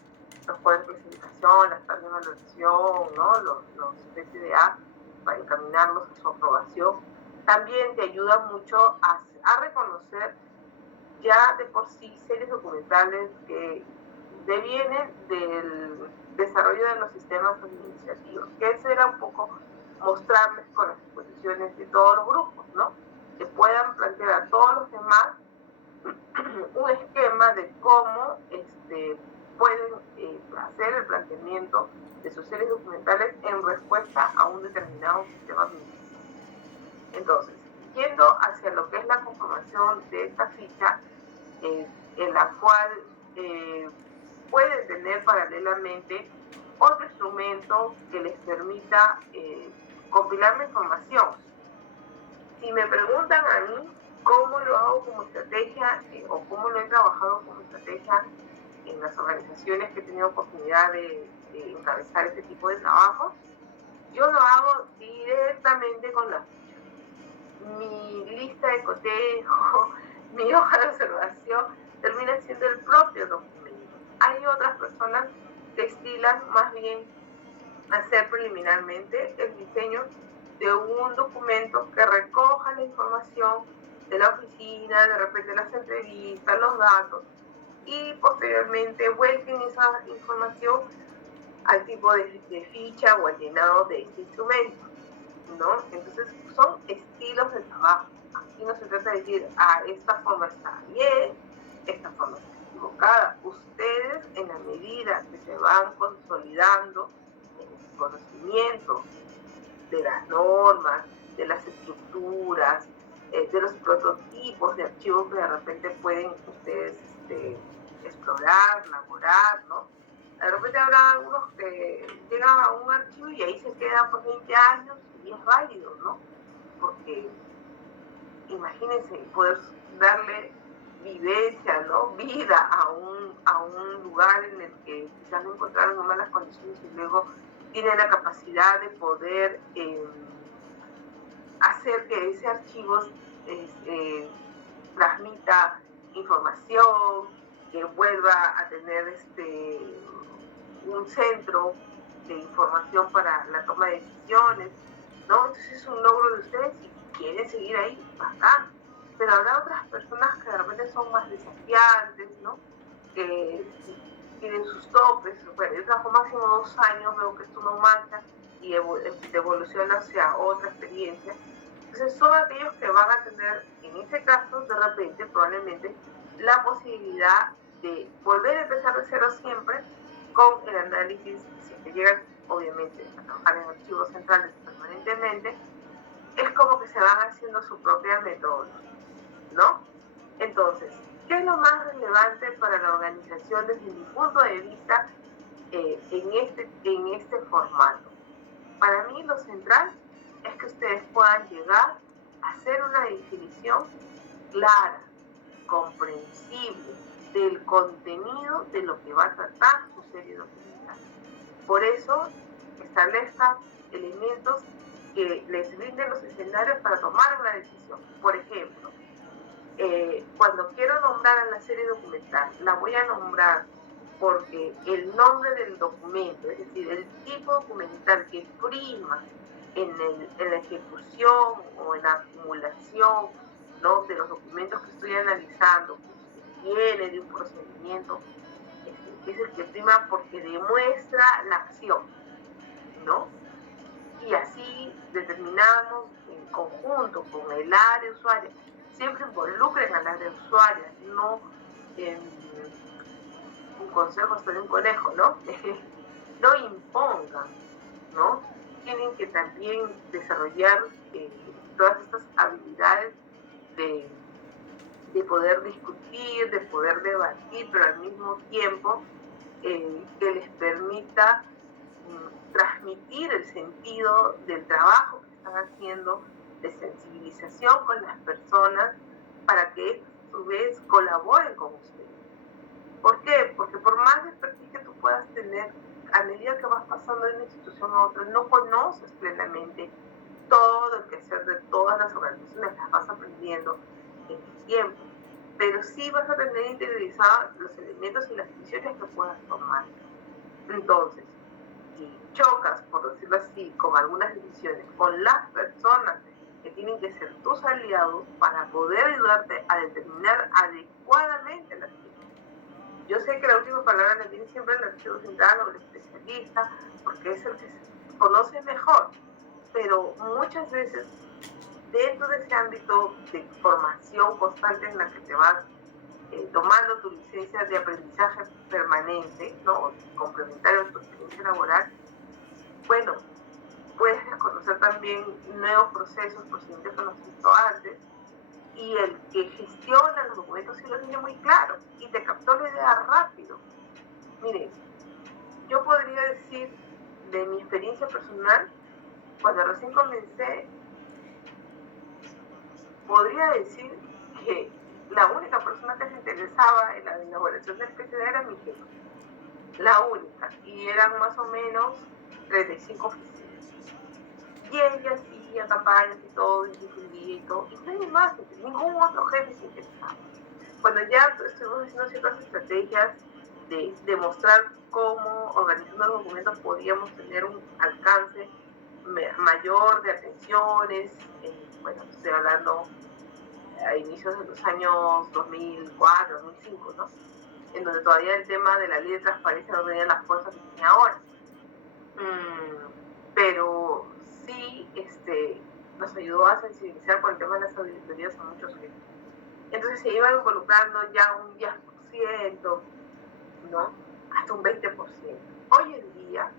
los cuadros de clasificación, las tablas de valoración, ¿no?, los PCDA, para encaminarlos a su aprobación, también te ayuda mucho a reconocer ya de por sí series documentales que devienen del desarrollo de los sistemas administrativos, que eso era un poco mostrarles con las exposiciones de todos los grupos, ¿no?, que puedan plantear a todos los demás un esquema de cómo pueden hacer el planteamiento de sus series documentales en respuesta a un determinado sistema administrativo. Entonces, yendo hacia lo que es la conformación de esta ficha, en la cual pueden tener paralelamente otro instrumento que les permita compilar la información. Si me preguntan a mí cómo lo hago como estrategia o cómo lo he trabajado como estrategia en las organizaciones que he tenido oportunidad de encabezar este tipo de trabajos, yo lo hago directamente con la ficha. Mi lista de cotejo, mi hoja de observación, termina siendo el propio documento. Hay otras personas que estilan más bien hacer preliminarmente el diseño de un documento que recoja la información de la oficina, de repente las entrevistas, los datos, y posteriormente vuelquen esa información al tipo de ficha o al llenado de este instrumento, ¿no? Entonces son estilos de trabajo. Aquí no se trata de decir, esta forma está bien, esta forma está equivocada. Ustedes, en la medida que se van consolidando en el conocimiento de las normas, de las estructuras, de los prototipos de archivos que de repente pueden ustedes explorar, elaborar, ¿no? De repente habrá algunos que llegan a un archivo y ahí se quedan por 20 años y es válido, ¿no? Porque imagínense poder darle vivencia, ¿no? Vida a un lugar en el que quizás no encontraron en malas condiciones y luego tienen la capacidad de poder hacer que ese archivo transmita información, que vuelva a tener un centro de información para la toma de decisiones, ¿no? Entonces es un logro de ustedes y quieren seguir ahí, bacán. Pero habrá otras personas que de repente son más desafiantes, ¿no? Que tienen sus topes. Bueno, yo trabajo máximo 2 años, veo que esto no marcha y evoluciona hacia otra experiencia. Entonces son aquellos que van a tener, en este caso, de repente, probablemente, la posibilidad de volver a empezar de cero siempre con el análisis, si te llegan, obviamente, a trabajar en archivos centrales permanentemente, es como que se van haciendo su propia metodología, ¿no? Entonces, ¿qué es lo más relevante para la organización desde mi punto de vista en este formato? Para mí lo central es que ustedes puedan llegar a hacer una definición clara, comprensible del contenido de lo que va a tratar su serie documental. Por eso, establezcan elementos que les brinden los escenarios para tomar una decisión. Por ejemplo, cuando quiero nombrar a la serie documental, la voy a nombrar porque el nombre del documento, es decir, el tipo documental que prima en la ejecución o en la acumulación, ¿no?, de los documentos que estoy analizando, que viene de un procedimiento, es el que prima porque demuestra la acción, ¿no? Y así determinamos en conjunto con el área usuaria, siempre involucren al área usuaria, no un consejo hasta de un conejo, ¿no? No impongan, ¿no? Tienen que también desarrollar todas estas habilidades de poder discutir, de poder debatir, pero al mismo tiempo que les permita transmitir el sentido del trabajo que están haciendo, de sensibilización con las personas, para que a su vez colaboren con ustedes. ¿Por qué? Porque por más expertise que tú puedas tener, a medida que vas pasando de una institución a otra, no conoces plenamente todo el quehacer de todas las organizaciones, las vas aprendiendo en el tiempo, pero sí vas a tener interiorizados los elementos y las decisiones que puedas tomar. Entonces, si chocas, por decirlo así, con algunas decisiones, con las personas que tienen que ser tus aliados para poder ayudarte a determinar adecuadamente las decisiones. Yo sé que la última palabra la tiene siempre el archivo central o el especialista, porque es el que se conoce mejor, pero muchas veces dentro de ese ámbito de formación constante en la que te vas tomando tu licencia de aprendizaje permanente, ¿no?, complementario a tu experiencia laboral, bueno, puedes desconocer también nuevos procesos, procedimientos que no has visto antes, y el que gestiona los documentos sí lo tiene muy claro y te captó la idea rápido. Miren, yo podría decir de mi experiencia personal, cuando recién comencé, podría decir que la única persona que se interesaba en la elaboración del PCD era mi jefa, la única, y eran más o menos 35 oficinas. Y ella hacía campañas y todo, y difundía y todo, y nadie más, ningún otro jefe se interesaba. Cuando ya estuvimos haciendo ciertas estrategias de mostrar cómo organizando los documentos podíamos tener un alcance mayor de atenciones, bueno, estoy hablando a inicios de los años 2004, 2005, ¿no? En donde todavía el tema de la ley de transparencia no tenía la fuerza que tiene ahora. Pero sí nos ayudó a sensibilizar por el tema de las auditorías a muchos jefes. Entonces se iba involucrando ya un 10%, ¿no? Hasta un 20%. Hoy en día,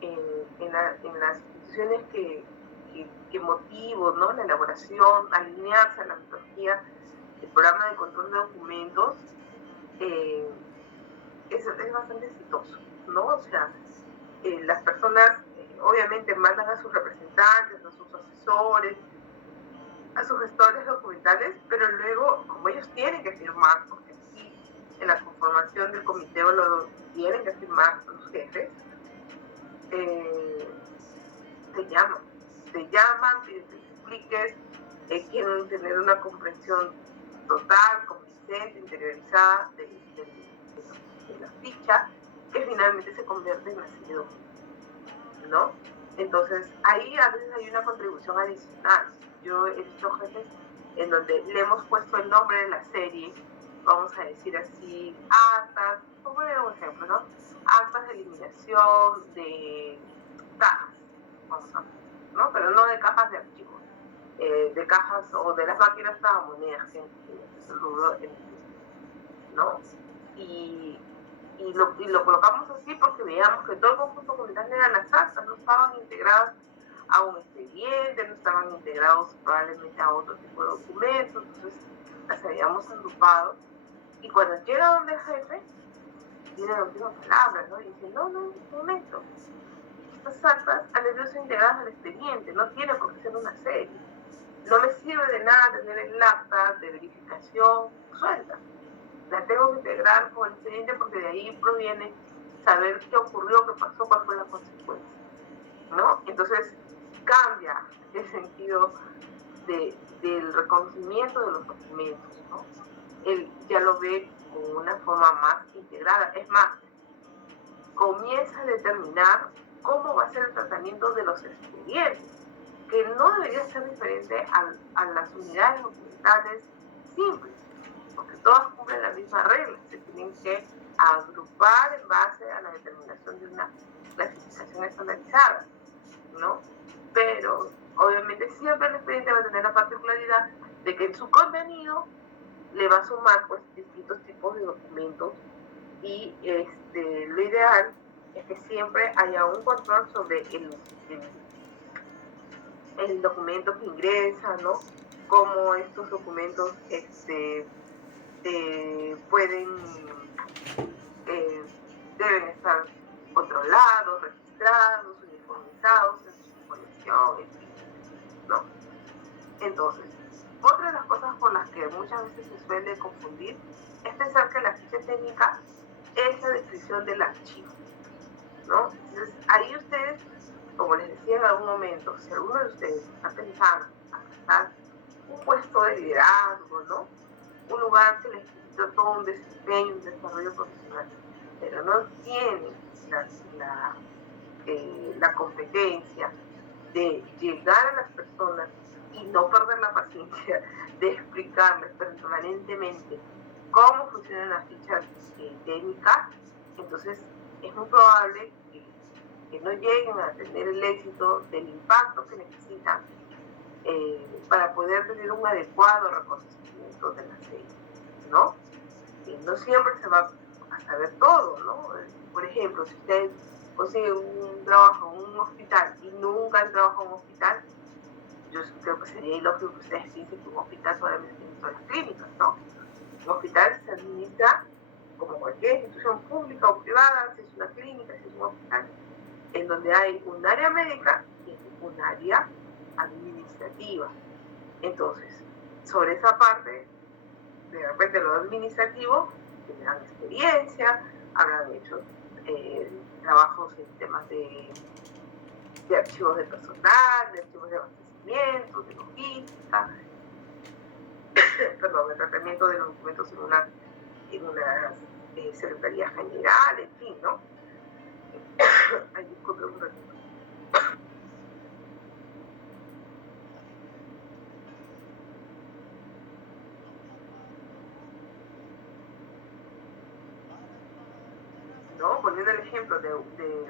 en las instituciones que motivo, ¿no? La elaboración, alinearse a la metodología del programa de control de documentos, es bastante exitoso, ¿no? O sea, las personas obviamente mandan a sus representantes, a sus asesores, a sus gestores documentales, pero luego, como ellos tienen que firmar, porque sí, en la conformación del comité lo tienen que firmar los jefes, te llaman, piden que te expliques, quieren tener una comprensión total, convincente, interiorizada de la ficha, que finalmente se convierte en la serie de documentos, ¿no? Entonces, ahí a veces hay una contribución adicional. Yo he visto jefes en donde le hemos puesto el nombre de la serie, vamos a decir así, actas, como un ejemplo, ¿no? Actas de eliminación de cajas, vamos a ver, ¿no? Pero no de cajas de archivos, de cajas o de las máquinas tragamonedas, que es el rubro, ¿no? Y lo colocamos así porque veíamos que todo el conjunto documental eran las actas, no estaban integradas a un expediente, no estaban integrados probablemente a otro tipo de documentos, entonces las habíamos agrupado. Y cuando llega donde el jefe, tiene la última palabra, ¿no? Y dice, no, un momento, estas actas han debido ser integradas al expediente, no tiene por qué ser una serie. No me sirve de nada tener el acta de verificación suelta. La tengo que integrar con el expediente porque de ahí proviene saber qué ocurrió, qué pasó, cuál fue la consecuencia, ¿no? Entonces cambia el sentido del reconocimiento de los documentos, ¿no? Él ya lo ve con una forma más integrada. Es más, comienza a determinar cómo va a ser el tratamiento de los expedientes, que no debería ser diferente a las unidades documentales simples, porque todas cumplen la misma regla, se tienen que agrupar en base a la determinación de una clasificación estandarizada, ¿no? Pero obviamente siempre el expediente va a tener la particularidad de que en su contenido le va a sumar pues distintos tipos de documentos y lo ideal es que siempre haya un control sobre el documento que ingresa, ¿no? Cómo estos documentos deben estar controlados, registrados, uniformizados en su información, ¿no? Entonces, otra de las cosas por las que muchas veces se suele confundir es pensar que la ficha técnica es la descripción del archivo, ¿no? Entonces, ahí ustedes, como les decía en algún momento, si alguno de ustedes está pensando alcanzar un puesto de liderazgo, ¿no? Un lugar que les necesita todo un desempeño, un desarrollo profesional, pero no tiene la competencia de llegar a las personas y no perder la paciencia de explicarles permanentemente cómo funcionan las fichas técnicas, entonces es muy probable que no lleguen a tener el éxito del impacto que necesitan para poder tener un adecuado reconocimiento de la serie, ¿no? No siempre se va a saber todo, ¿no? Por ejemplo, si ustedes consiguen un trabajo en un hospital y nunca han trabajado en un hospital, yo creo que sería ilógico que ustedes piensen que un hospital solamente tiene las clínicas, ¿no? Un hospital se administra como cualquier institución pública o privada, si es una clínica, si es un hospital, en donde hay un área médica y un área administrativa. Entonces, sobre esa parte, de repente lo administrativo, tendrán experiencia, habrán hecho trabajos en temas de archivos de personal, de archivos de abastecimiento, de logística, perdón, de tratamiento de los documentos en una secretaría general, en fin, ¿no? Ay, disculpe un ratito. ¿No? Poniendo el ejemplo de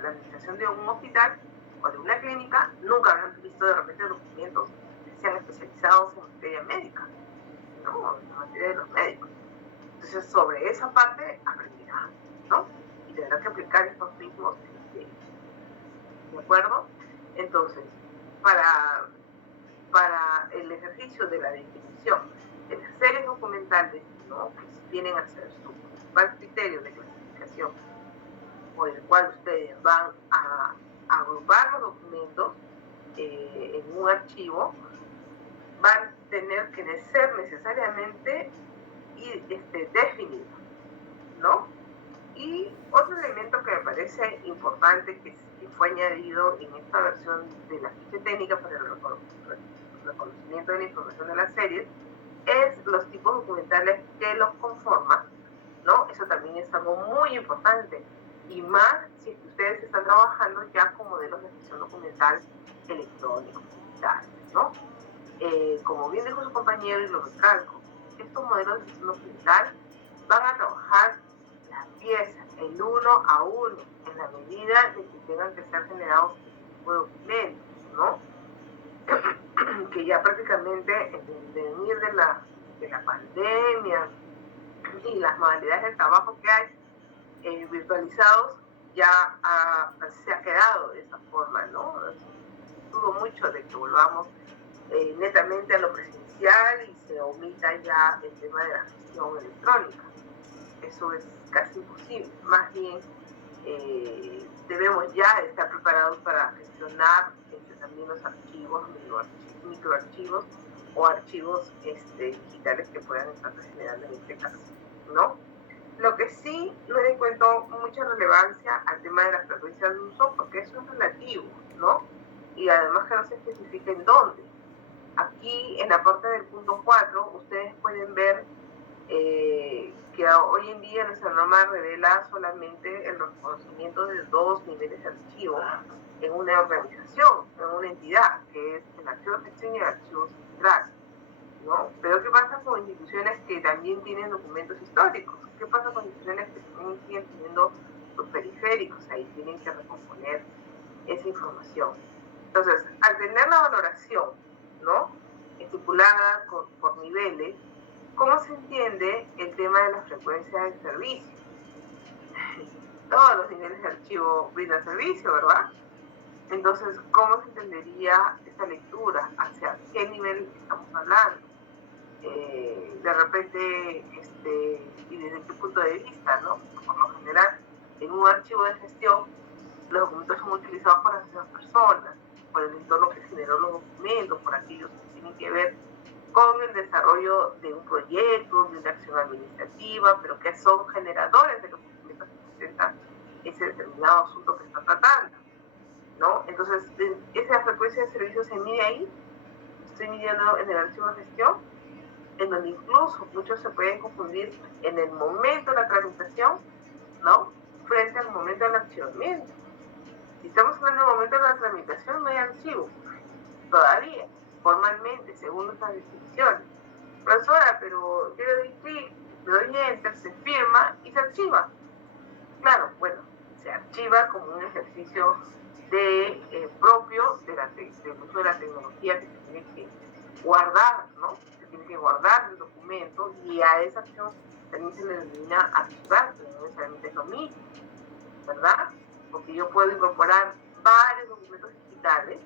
la administración de un hospital o de una clínica, nunca habrán visto de repente documentos que sean especializados en materia médica, ¿no? En materia de los médicos. Entonces, sobre esa parte aprenderán, ¿no? Y tendrán que aplicar estos mismos criterios. ¿De acuerdo? Entonces, para el ejercicio de la definición de las series documentales, ¿no? Que vienen a ser su principal criterio de clasificación, por el cual ustedes van a agrupar los documentos en un archivo, van a tener que ser necesariamente definidos, ¿no? Y otro elemento que me parece importante que fue añadido en esta versión de la ficha técnica para el reconocimiento de la información de las series es los tipos documentales que los conforman, ¿no? Eso también es algo muy importante, y más si ustedes están trabajando ya con modelos de gestión documental electrónicos, digitales, ¿no? Como bien dijo su compañero y lo recalco, estos modelos de gestión documental van a trabajar las piezas, el uno a uno, en la medida de que tengan que ser generados este tipo de documentos, ¿no? Que ya prácticamente, de venir de la pandemia y las modalidades de trabajo que hay virtualizados, ya se ha quedado de esa forma, ¿no? Dudo mucho de que volvamos netamente a lo presencial y se omita ya el tema de la gestión electrónica. Eso es casi imposible. Más bien, debemos ya estar preparados para gestionar también los archivos, microarchivos o archivos digitales que puedan estar generando en este caso, ¿no? Lo que sí no le encuentro mucha relevancia al tema de la frecuencia de uso, porque eso es relativo, ¿no? Y además que no se especifica en dónde. Aquí, en la parte del punto 4, ustedes pueden ver que hoy en día nuestra norma revela solamente el reconocimiento de 2 niveles de archivo en una organización, en una entidad, que es el archivo de gestión y el archivo central, ¿no? Pero ¿qué pasa con instituciones que también tienen documentos históricos? ¿Qué pasa con instituciones que también siguen teniendo los periféricos? Ahí tienen que recomponer esa información. Entonces, al tener la valoración, ¿no?, estipulada por niveles, ¿cómo se entiende el tema de la frecuencia del servicio? Todos los niveles de archivo brindan servicio, ¿verdad? Entonces, ¿cómo se entendería esta lectura? ¿Hacia qué nivel estamos hablando? De repente, y desde qué punto de vista, ¿no? Por lo general, en un archivo de gestión, los documentos son utilizados por las mismas personas, por el entorno que generó los documentos, por aquellos que tienen que ver con el desarrollo de un proyecto, de una acción administrativa, pero que son generadores de los documentos que presentan ese determinado asunto que están tratando, ¿no? Entonces, esa frecuencia de servicio se mide ahí, estoy midiendo en el archivo de gestión, en donde incluso muchos se pueden confundir en el momento de la tramitación, ¿no?, frente al momento del archivamiento. Si estamos hablando del momento de la tramitación, no hay archivo todavía, formalmente, según nuestras definiciones. Profesora, pero yo le doy clic, le doy enter, se firma y se archiva. Claro, bueno, se archiva como un ejercicio propio del uso de la tecnología, que se tiene que guardar, ¿no? Se tiene que guardar el documento, y a esa acción también se le denomina archivar, que no necesariamente es lo mismo, ¿verdad? porque yo puedo incorporar varios documentos digitales,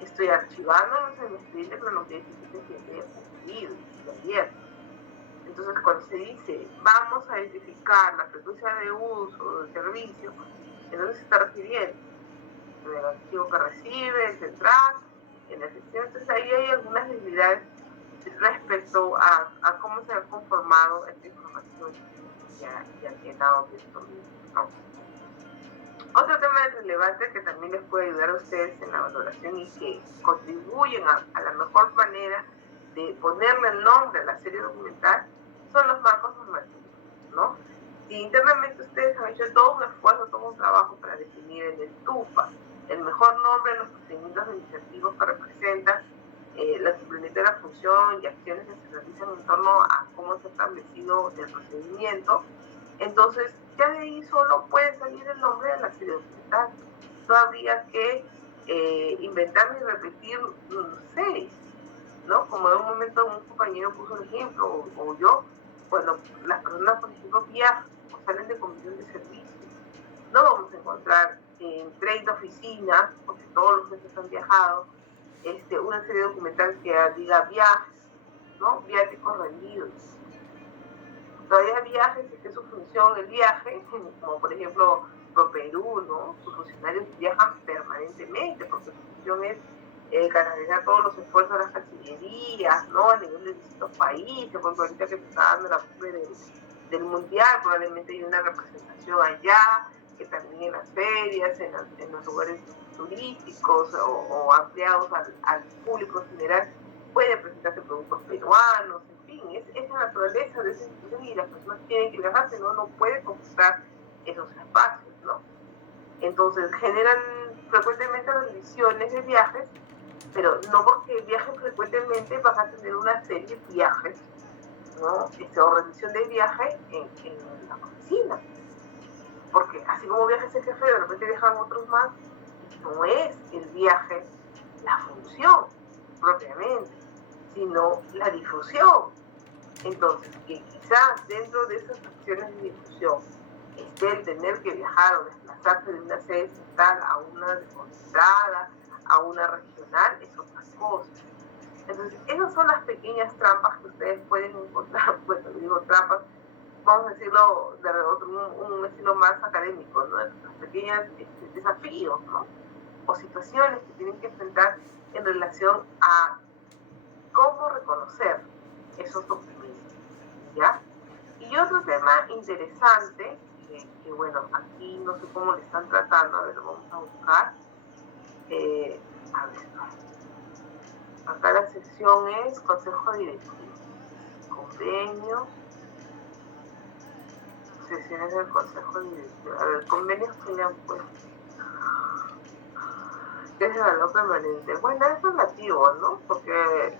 estoy archivándolos en mi expediente, pero no quiere decir que se siente cumplido y abierto. Entonces, cuando se dice, vamos a identificar la frecuencia de uso del servicio, ¿en dónde se está refiriendo? En el archivo que recibe, el central, en la gestión. Entonces, ahí hay algunas debilidades respecto a cómo se ha conformado esta información y ha llenado de esto mismo, ¿no? Otro tema relevante que también les puede ayudar a ustedes en la valoración y que contribuyen a la mejor manera de ponerle el nombre a la serie documental son los marcos normativos, ¿no? Si internamente ustedes han hecho todo un esfuerzo, todo un trabajo para definir en el TUPA el mejor nombre de los procedimientos administrativos que representan la cumplimiento de la función y acciones que se realizan en torno a cómo se ha establecido el procedimiento, entonces ya de ahí solo puede salir el nombre de la serie documental. No habría que inventar ni repetir series, ¿no? Como en un momento un compañero puso un ejemplo, o yo, cuando las personas, por ejemplo, viajan o salen de comisión de servicio, no vamos a encontrar en 30 oficinas, porque todos los meses han viajado, una serie documental que diga viajes, ¿no? Viáticos rendidos. Todavía hay viajes que su función el viaje, como por ejemplo ProPerú, ¿no? Sus funcionarios viajan permanentemente porque su función es canalizar todos los esfuerzos de las cancillerías, ¿no? A nivel de distintos países, porque ahorita que se está dando la cumbre del mundial, probablemente hay una representación allá, que también en las ferias, en los lugares turísticos o ampliados al público en general, pueden presentarse productos peruanos, en fin, es la naturaleza de esa institución y las personas tienen que viajarse, no puede conquistar esos espacios, ¿no? Entonces generan frecuentemente revisiones de viajes, pero no porque viajen frecuentemente vas a tener una serie de viajes, ¿no? O revisión de viaje en la oficina, porque así como viaja ese jefe, de repente viajan otros más, no es el viaje la función propiamente, sino la difusión. Entonces, que quizás dentro de esas acciones de difusión esté el tener que viajar o desplazarse de una sede central a una desconcentrada, a una regional, es otra cosa. Entonces, esas son las pequeñas trampas que ustedes pueden encontrar, pues digo trampas, vamos a decirlo de un estilo más académico, ¿no? Los pequeños desafíos, ¿no? O situaciones que tienen que enfrentar en relación a cómo reconocer esos documentos, ¿ya? Y otro tema interesante, que bueno, aquí no sé cómo le están tratando, a ver, lo vamos a buscar. A ver, acá la sección es Consejo Directivo, convenios, sesiones del Consejo Directivo. A ver, convenios que le han puesto. ¿Qué es el valor permanente? Bueno, es relativo, ¿no? Porque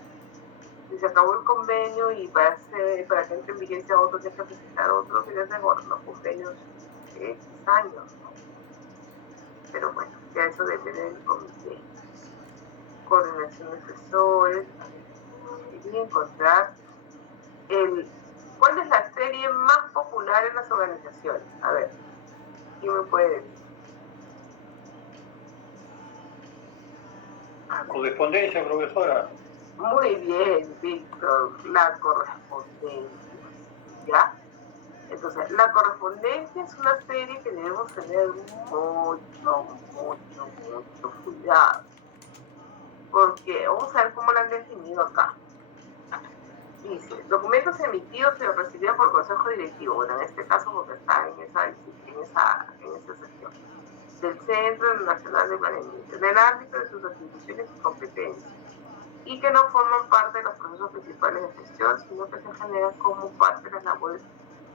si se acabó el convenio y para que entre en vigencia otro, tiene que presentar otro, que ya se borran los convenios de X años, ¿no? Pero bueno, ya eso depende del comité. Coordinación de asesores. Quería encontrar ¿cuál es la serie más popular en las organizaciones? A ver, ¿quién me puede decir? Correspondencia, profesora. Muy bien, Víctor, la correspondencia, ¿ya? Entonces, la correspondencia es una serie que debemos tener mucho cuidado, porque vamos a ver cómo la han definido acá. Dice, documentos emitidos y recibidos por Consejo Directivo, bueno, en este caso porque está en esa sección, del Centro Nacional de Planeamiento, en el ámbito de sus atribuciones y competencias, y que no forman parte de los procesos principales de gestión, sino que se generan como parte de las labores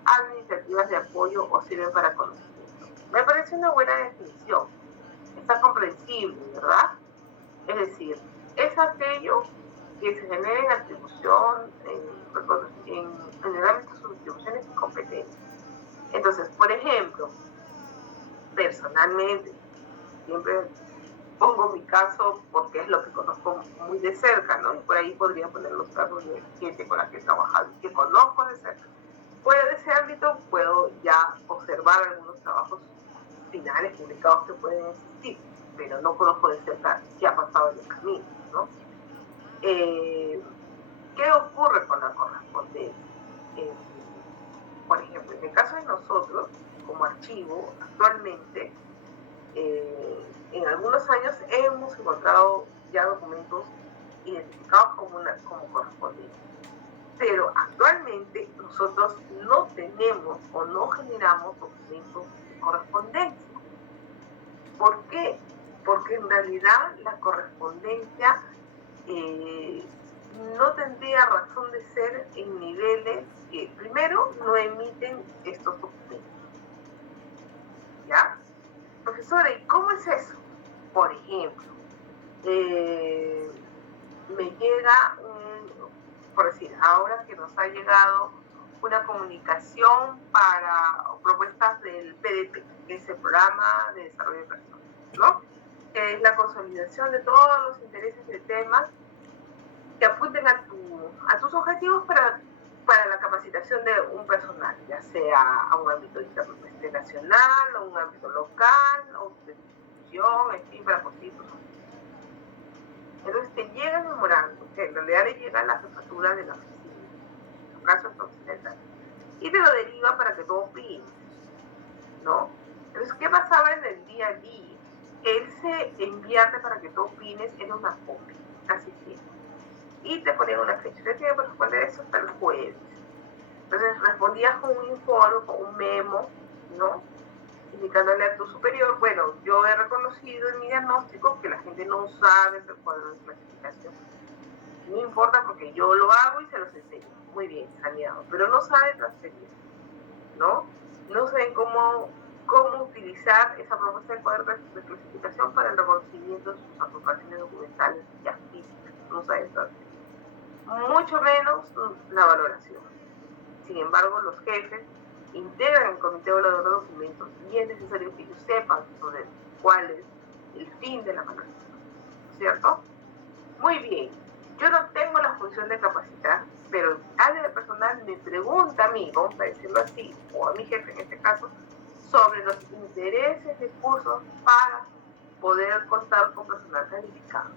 administrativas de apoyo o sirven para conocimiento. Me parece una buena definición, está comprensible, ¿verdad? Es decir, es aquello que se genera en atribución, en el ámbito de sus atribuciones y competencias. Entonces, por ejemplo, personalmente, siempre pongo mi caso porque es lo que conozco muy de cerca, ¿no? Y por ahí podría poner los casos de gente con la que he trabajado y que conozco de cerca. Fuera de ese ámbito puedo ya observar algunos trabajos finales publicados que pueden existir, pero no conozco de cerca qué ha pasado en el camino, ¿no? ¿Qué ocurre con la correspondencia? Por ejemplo, en el caso de nosotros, como archivo, actualmente, en algunos años hemos encontrado ya documentos identificados como correspondientes. Pero actualmente nosotros no tenemos o no generamos documentos de correspondencia. ¿Por qué? Porque en realidad la correspondencia no tendría razón de ser en niveles que primero no emiten estos documentos. ¿Ya? Profesora, ¿y cómo es eso? Por ejemplo, me llega por decir, ahora que nos ha llegado una comunicación para propuestas del PDP, que es el Programa de Desarrollo de Personas, ¿no? Que es la consolidación de todos los intereses de temas que apunten a tus objetivos para la capacitación de un personal, ya sea a un ámbito nacional, o un ámbito local, o de institución, en fin, para conseguir tus objetivos. Entonces te llega el memorando, que en realidad le llega a la jefatura de la oficina, en tu caso es occidental, y te lo deriva para que tú opines, ¿no? Entonces, ¿qué pasaba en el día a día? Ese enviarte para que tú opines era una copia, casi siempre. Y te ponían una fecha. Usted tiene que responder eso hasta el jueves. Entonces respondías con un informe, con un memo, ¿no? Indicándole a tu superior, bueno, yo he reconocido en mi diagnóstico que la gente no sabe el cuadro de clasificación. No importa porque yo lo hago y se los enseño. Muy bien, saneado. Pero no sabe transferir, ¿no? No saben cómo utilizar esa propuesta de cuadro de clasificación para el reconocimiento de sus aportaciones documentales y físicas. No saben transferir. Mucho menos la valoración. Sin embargo, los jefes integran el comité evaluador de documentos y es necesario que ellos sepan sobre cuál es el fin de la valoración, ¿cierto? Muy bien, yo no tengo la función de capacitar, pero el área de personal me pregunta a mí, vamos a decirlo así, o a mi jefe en este caso, sobre los intereses de cursos para poder contar con personal calificado,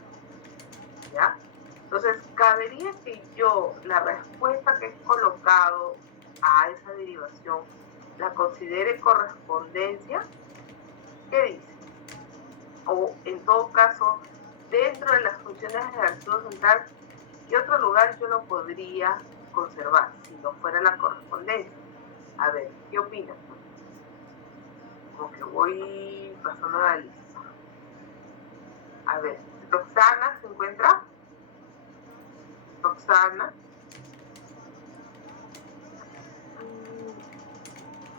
¿ya? Entonces, cabería que yo, la respuesta que he colocado a esa derivación, la considere correspondencia. ¿Qué dice? O, en todo caso, dentro de las funciones del archivo central, ¿qué otro lugar yo lo podría conservar si no fuera la correspondencia? A ver, ¿qué opinas? Como que voy pasando la lista. A ver, Roxana se encuentra. Roxana.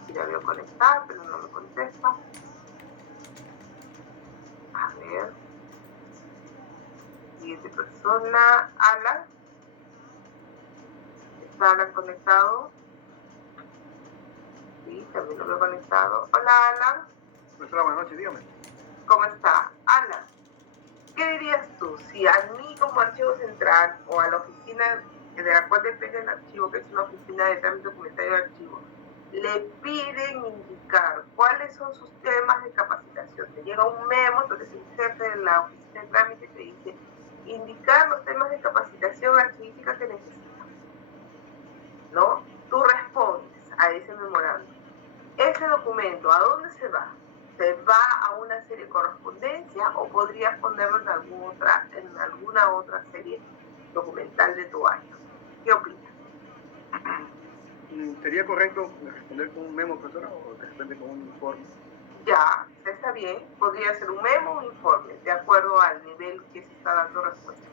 Sí la veo conectada, pero no me contesta. A ver. Siguiente persona, Alan. ¿Está Alan conectado? Sí, también lo veo conectado. Hola, Alan. Profesora, buenas noches, dígame. ¿Cómo está? Alan, ¿qué dirías tú si a mí como archivo central o a la oficina de la cual depende el archivo, que es una oficina de trámite documentario de archivo, le piden indicar cuáles son sus temas de capacitación? Te llega un memo, entonces el jefe de la oficina de trámite te dice indicar los temas de capacitación archivística que necesitas, ¿no? Tú respondes a ese memorando. Ese documento, ¿a dónde se va? ¿Se va a una serie de correspondencia o podrías ponerlo en alguna otra serie documental de tu año? ¿Qué opinas? ¿Sería correcto responder con un memo, profesora, o de repente con un informe? Ya, está bien. Podría ser un memo o un informe, de acuerdo al nivel que se está dando respuesta.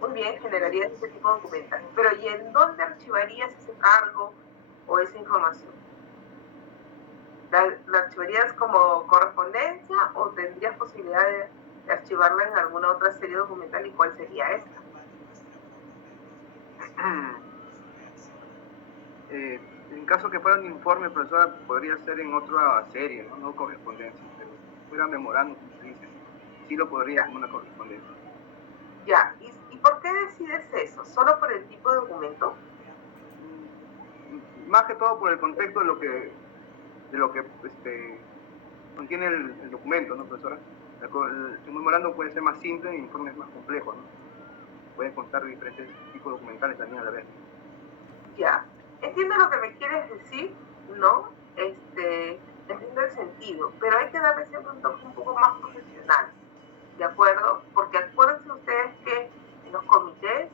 Muy bien, generarías ese tipo de documentación. Pero ¿y en dónde archivarías ese cargo o esa información? ¿La archivarías como correspondencia o tendrías posibilidad de archivarla en alguna otra serie documental? ¿Y cuál sería esta? En caso que fuera un informe, profesora, podría ser en otra serie, no correspondencia, pero fuera memorando, como se dice, sí lo podría como una correspondencia. Ya, ¿y por qué decides eso? ¿Solo por el tipo de documento? Más que todo por el contexto de lo que contiene el documento, ¿no, profesora? El memorando puede ser más simple e informes más complejos, ¿no? Pueden constar diferentes tipos documentales también a la vez. Ya, entiendo lo que me quieres decir, ¿no? Entiendo el sentido, pero hay que darle siempre un toque un poco más profesional, ¿de acuerdo? Porque acuérdense ustedes que en los comités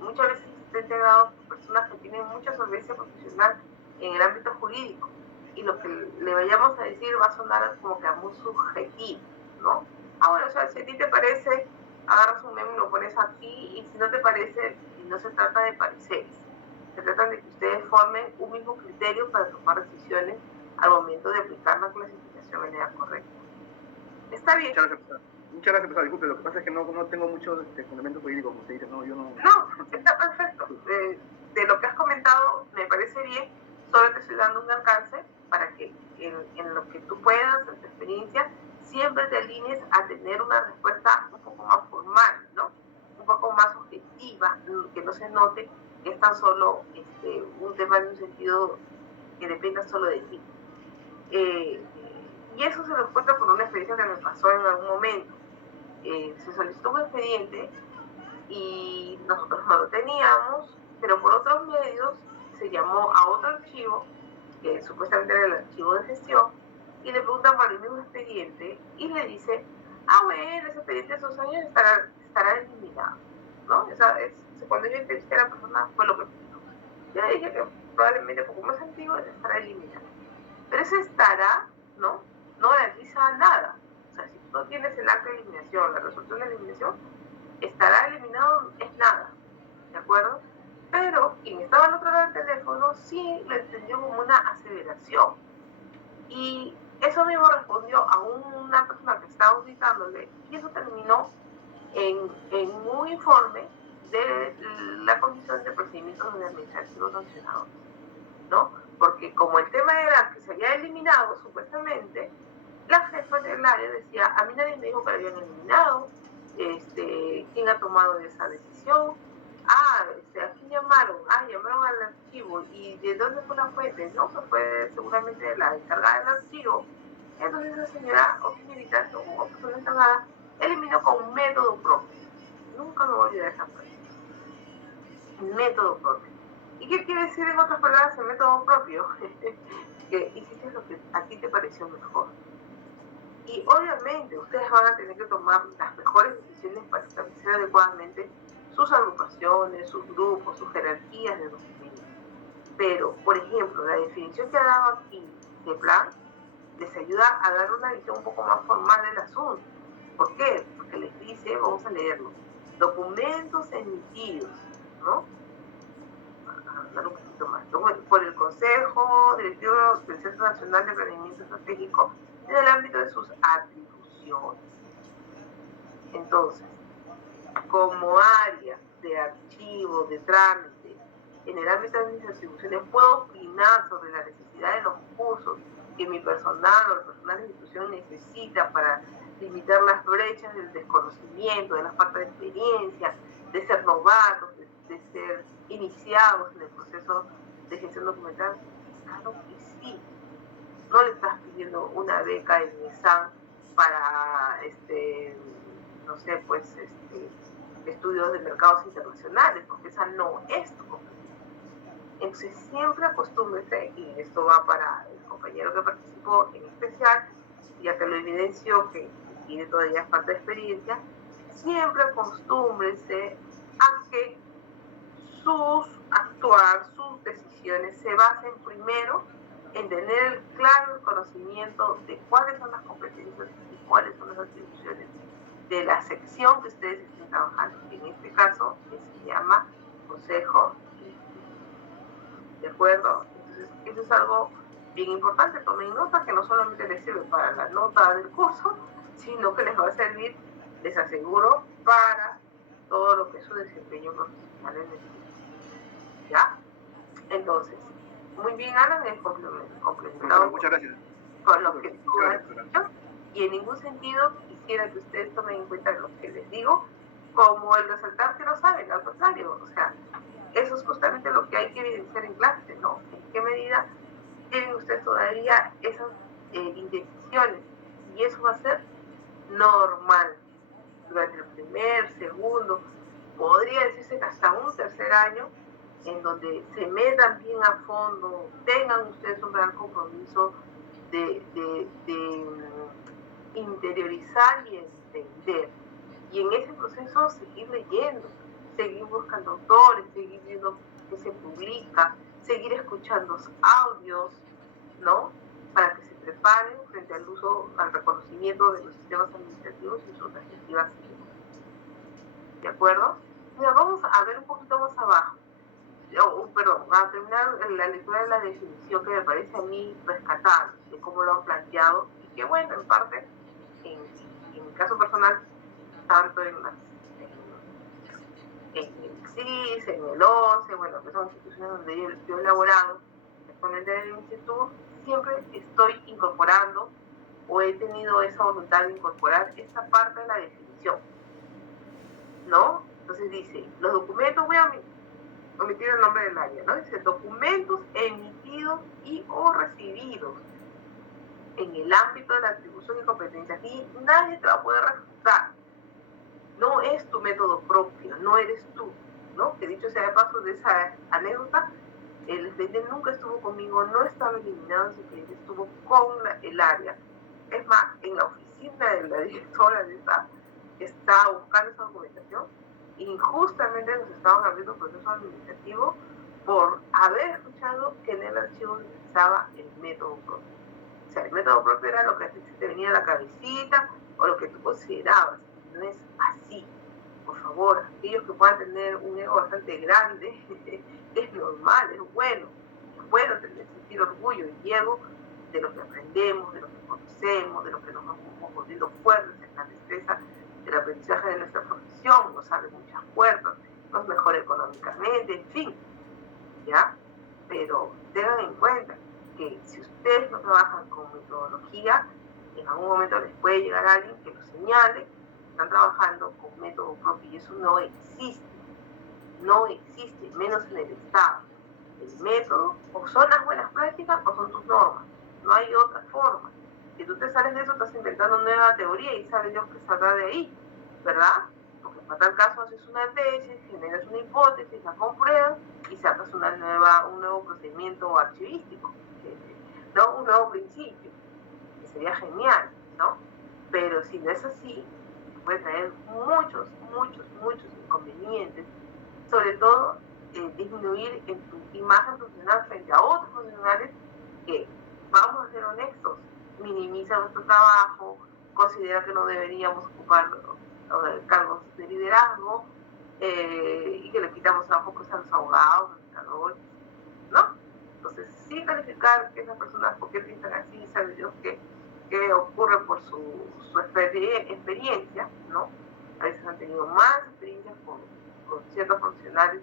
muchas veces están integrados personas que tienen mucha solvencia profesional en el ámbito jurídico, y lo que le vayamos a decir va a sonar como que muy subjetivo, ¿no? Ahora, o sea, si a ti te parece, agarras un meme y lo pones aquí, y si no te parece, y no se trata de pareceres, se trata de que ustedes formen un mismo criterio para tomar decisiones al momento de aplicar la clasificación de manera correcta. Está bien. Muchas gracias, profesor. Disculpe, lo que pasa es que no tengo mucho fundamento jurídico, como usted dice. No, yo no... No, está perfecto. De lo que has comentado me parece bien, solo te estoy dando un alcance para que en lo que tú puedas, en tu experiencia, siempre te alinees a tener una respuesta un poco más formal, ¿no? Un poco más objetiva, que no se note que es tan solo un tema de un sentido que dependa solo de ti. Y eso se lo cuento por una experiencia que me pasó en algún momento. Se solicitó un expediente y nosotros no lo teníamos, pero por otros medios se llamó a otro archivo, que supuestamente era el archivo de gestión, y le preguntan por el mismo expediente y le dice, bueno, ese expediente de esos años estará eliminado, ¿no? Cuando yo entrevisté a la persona fue lo que explicó. Yo le dije que probablemente poco más antiguo estará eliminado. Pero ese estará, ¿no? No garantiza nada. O sea, si tú tienes el acta de eliminación, la resolución de eliminación, estará eliminado es nada, ¿de acuerdo? Pero quien estaba al otro lado del teléfono sí lo entendió como una aseveración. Y eso mismo respondió a una persona que estaba auditándole, y eso terminó en un informe de la Comisión de Procedimientos Administrativos Sancionadores, ¿no? Porque como el tema era que se había eliminado supuestamente, la jefa del área decía, a mí nadie me dijo que lo habían eliminado, ¿quién ha tomado esa decisión? ¿A quién llamaron? Llamaron al archivo. ¿Y de dónde fue la fuente? No, pues fue seguramente de la encargada del archivo. Entonces esa señora o señorita o persona encargada eliminó con un método propio. Nunca me voy a olvidar esa frase. Método propio. ¿Y qué quiere decir en otras palabras el método propio? Que hiciste lo que a ti te pareció mejor. Y obviamente ustedes van a tener que tomar las mejores decisiones para establecer adecuadamente sus agrupaciones, sus grupos, sus jerarquías de documentos. Pero, por ejemplo, la definición que ha dado aquí de plan les ayuda a dar una visión un poco más formal del asunto. ¿Por qué? Porque les dice, vamos a leerlo, documentos emitidos, ¿no? Hablar un poquito más, ¿no? Por el Consejo Directivo del Centro Nacional de Planeamiento Estratégico en el ámbito de sus atribuciones. Entonces, como área de archivo, de trámite, en el ámbito de mis atribuciones, puedo opinar sobre la necesidad de los cursos que mi personal o el personal de la institución necesita para limitar las brechas del desconocimiento, de la falta de experiencia, de ser novatos, de ser iniciados en el proceso de gestión documental. Claro que sí. No le estás pidiendo una beca en ESAN para, no sé, pues, estudios de mercados internacionales, porque esa no es tu competencia. Entonces, siempre acostúmbrese, y esto va para el compañero que participó en especial, ya que lo evidenció que tiene todavía falta de experiencia, siempre acostúmbrese a que sus decisiones se basen primero en tener el claro conocimiento de cuáles son las competencias y cuáles son las atribuciones de la sección que ustedes estén trabajando. En este caso se llama Consejo. ¿De acuerdo? Entonces, eso es algo bien importante. Tomen nota, que no solamente les sirve para la nota del curso, sino que les va a servir, les aseguro, para todo lo que es su desempeño profesional en el tiempo. ¿Ya? Entonces, muy bien, Alan, es complementado muchas gracias. Con lo que tú has dicho, y en ningún sentido quisiera que ustedes tomen en cuenta lo que les digo como el resaltar que no saben, al contrario, o sea, eso es justamente lo que hay que evidenciar en clase, ¿no? ¿En qué medida tienen ustedes todavía esas indecisiones, y eso va a ser normal durante el primer, segundo, podría decirse que hasta un tercer año, en donde se metan bien a fondo, tengan ustedes un gran compromiso de interiorizar y entender. Y en ese proceso seguir leyendo, seguir buscando autores, seguir viendo qué se publica, seguir escuchando audios, ¿no? Para que se preparen frente al uso, al reconocimiento de los sistemas administrativos y sus respectivas siglas. ¿De acuerdo? Mira, vamos a ver un poquito más abajo. Perdón, a terminar la lectura de la definición que me parece a mí rescatable de cómo lo han planteado y que bueno, en parte, en mi caso personal, tanto en el CIS, en el ONCE, bueno, que son instituciones donde yo he elaborado, actualmente en el instituto, siempre estoy incorporando o he tenido esa voluntad de incorporar esta parte de la definición, ¿no? Entonces dice, los documentos, voy a omitir el nombre del área, ¿no? Dice, documentos emitidos y o recibidos en el ámbito de la atribución y competencia. Aquí nadie te va a poder refutar. No es tu método propio, no eres tú, ¿no? Que dicho sea de paso de esa anécdota, el expediente nunca estuvo conmigo, no estaba eliminado, su expediente estuvo con el área. Es más, en la oficina de la directora de esa, estaba buscando esa documentación y justamente nos estaban abriendo un proceso administrativo por haber escuchado que en el archivo se utilizaba el método propio. O sea, el método propio era lo que te venía a la cabecita o lo que tú considerabas. No es así. Por favor, aquellos que puedan tener un ego bastante grande, es normal, es bueno sentir orgullo y ego de lo que aprendemos, de lo que conocemos, de lo que nos vamos volviendo fuertes en la destreza del aprendizaje de nuestra profesión, nos abre muchas puertas, nos mejora económicamente, en fin, ¿ya? Pero tengan en cuenta que si ustedes no trabajan con metodología, en algún momento les puede llegar alguien que los señale, están trabajando con método propio y eso no existe, menos en el Estado. El método o son las buenas prácticas o son tus normas, no hay otra forma. Si tú te sales de eso, estás inventando nueva teoría y sabes Dios que saldrá de ahí, ¿verdad? Porque para tal caso haces una tesis, generas una hipótesis, la compruebas y sacas un nuevo procedimiento archivístico, ¿no? Un nuevo principio, que sería genial, ¿no? Pero si no es así, puede traer muchos inconvenientes, sobre todo disminuir en tu imagen profesional frente a otros profesionales que, vamos a ser honestos, minimizan nuestro trabajo, consideran que no deberíamos ocupar cargos de liderazgo y que le quitamos trabajo pues, a los abogados, a los educadores, ¿no? Entonces, sin calificar que esas personas, ¿por qué piensan así? Sabe Dios que ocurre por su experiencia, ¿no? A veces han tenido más experiencias con ciertos profesionales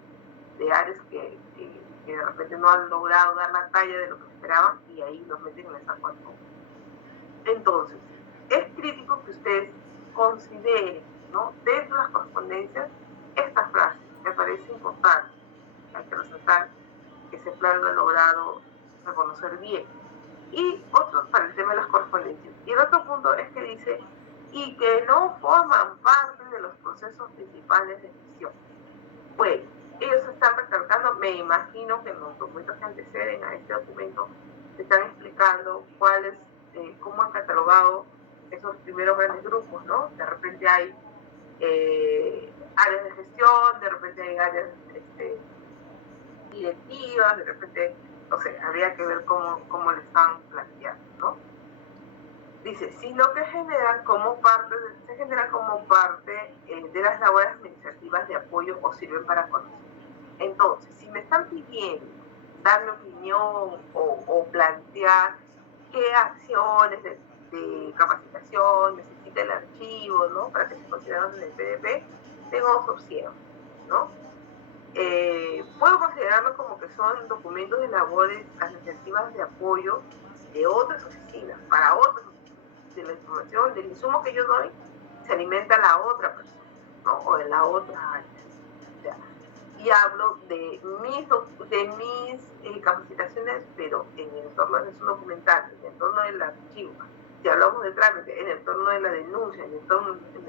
de áreas que de repente no han logrado dar la talla de lo que esperaban y ahí los meten en esa cuarta. Entonces, es crítico que ustedes consideren, ¿no? Dentro de las correspondencias, esta frase me parece importante. Hay que resaltar que ese plan lo ha logrado reconocer bien. Y otro para el tema de las correspondencias. Y el otro punto es que dice, y que no forman parte de los procesos principales de gestión. Bueno, ellos están recalcando, me imagino que en los documentos que anteceden a este documento se están explicando cuáles, cómo han catalogado esos primeros grandes grupos, ¿no? De repente hay áreas de gestión, de repente hay áreas directivas, de repente, no sé, habría que ver cómo le están planteando, ¿no? Dice, sino que se genera como parte de las labores administrativas de apoyo o sirven para conocer. Entonces, si me están pidiendo dar mi opinión o plantear qué acciones de capacitación necesita el archivo, ¿no? Para que se consideren en el PDP, tengo dos opciones, ¿no? Puedo considerarlo como que son documentos de labores administrativas de apoyo de otras oficinas, para otras oficinas, de la información, del insumo que yo doy, se alimenta la otra persona, ¿no? O de la otra área. O sea, y hablo de mis capacitaciones, pero en el entorno de su documental, en el entorno del archivo, si hablamos de trámite, en el entorno de la denuncia, en el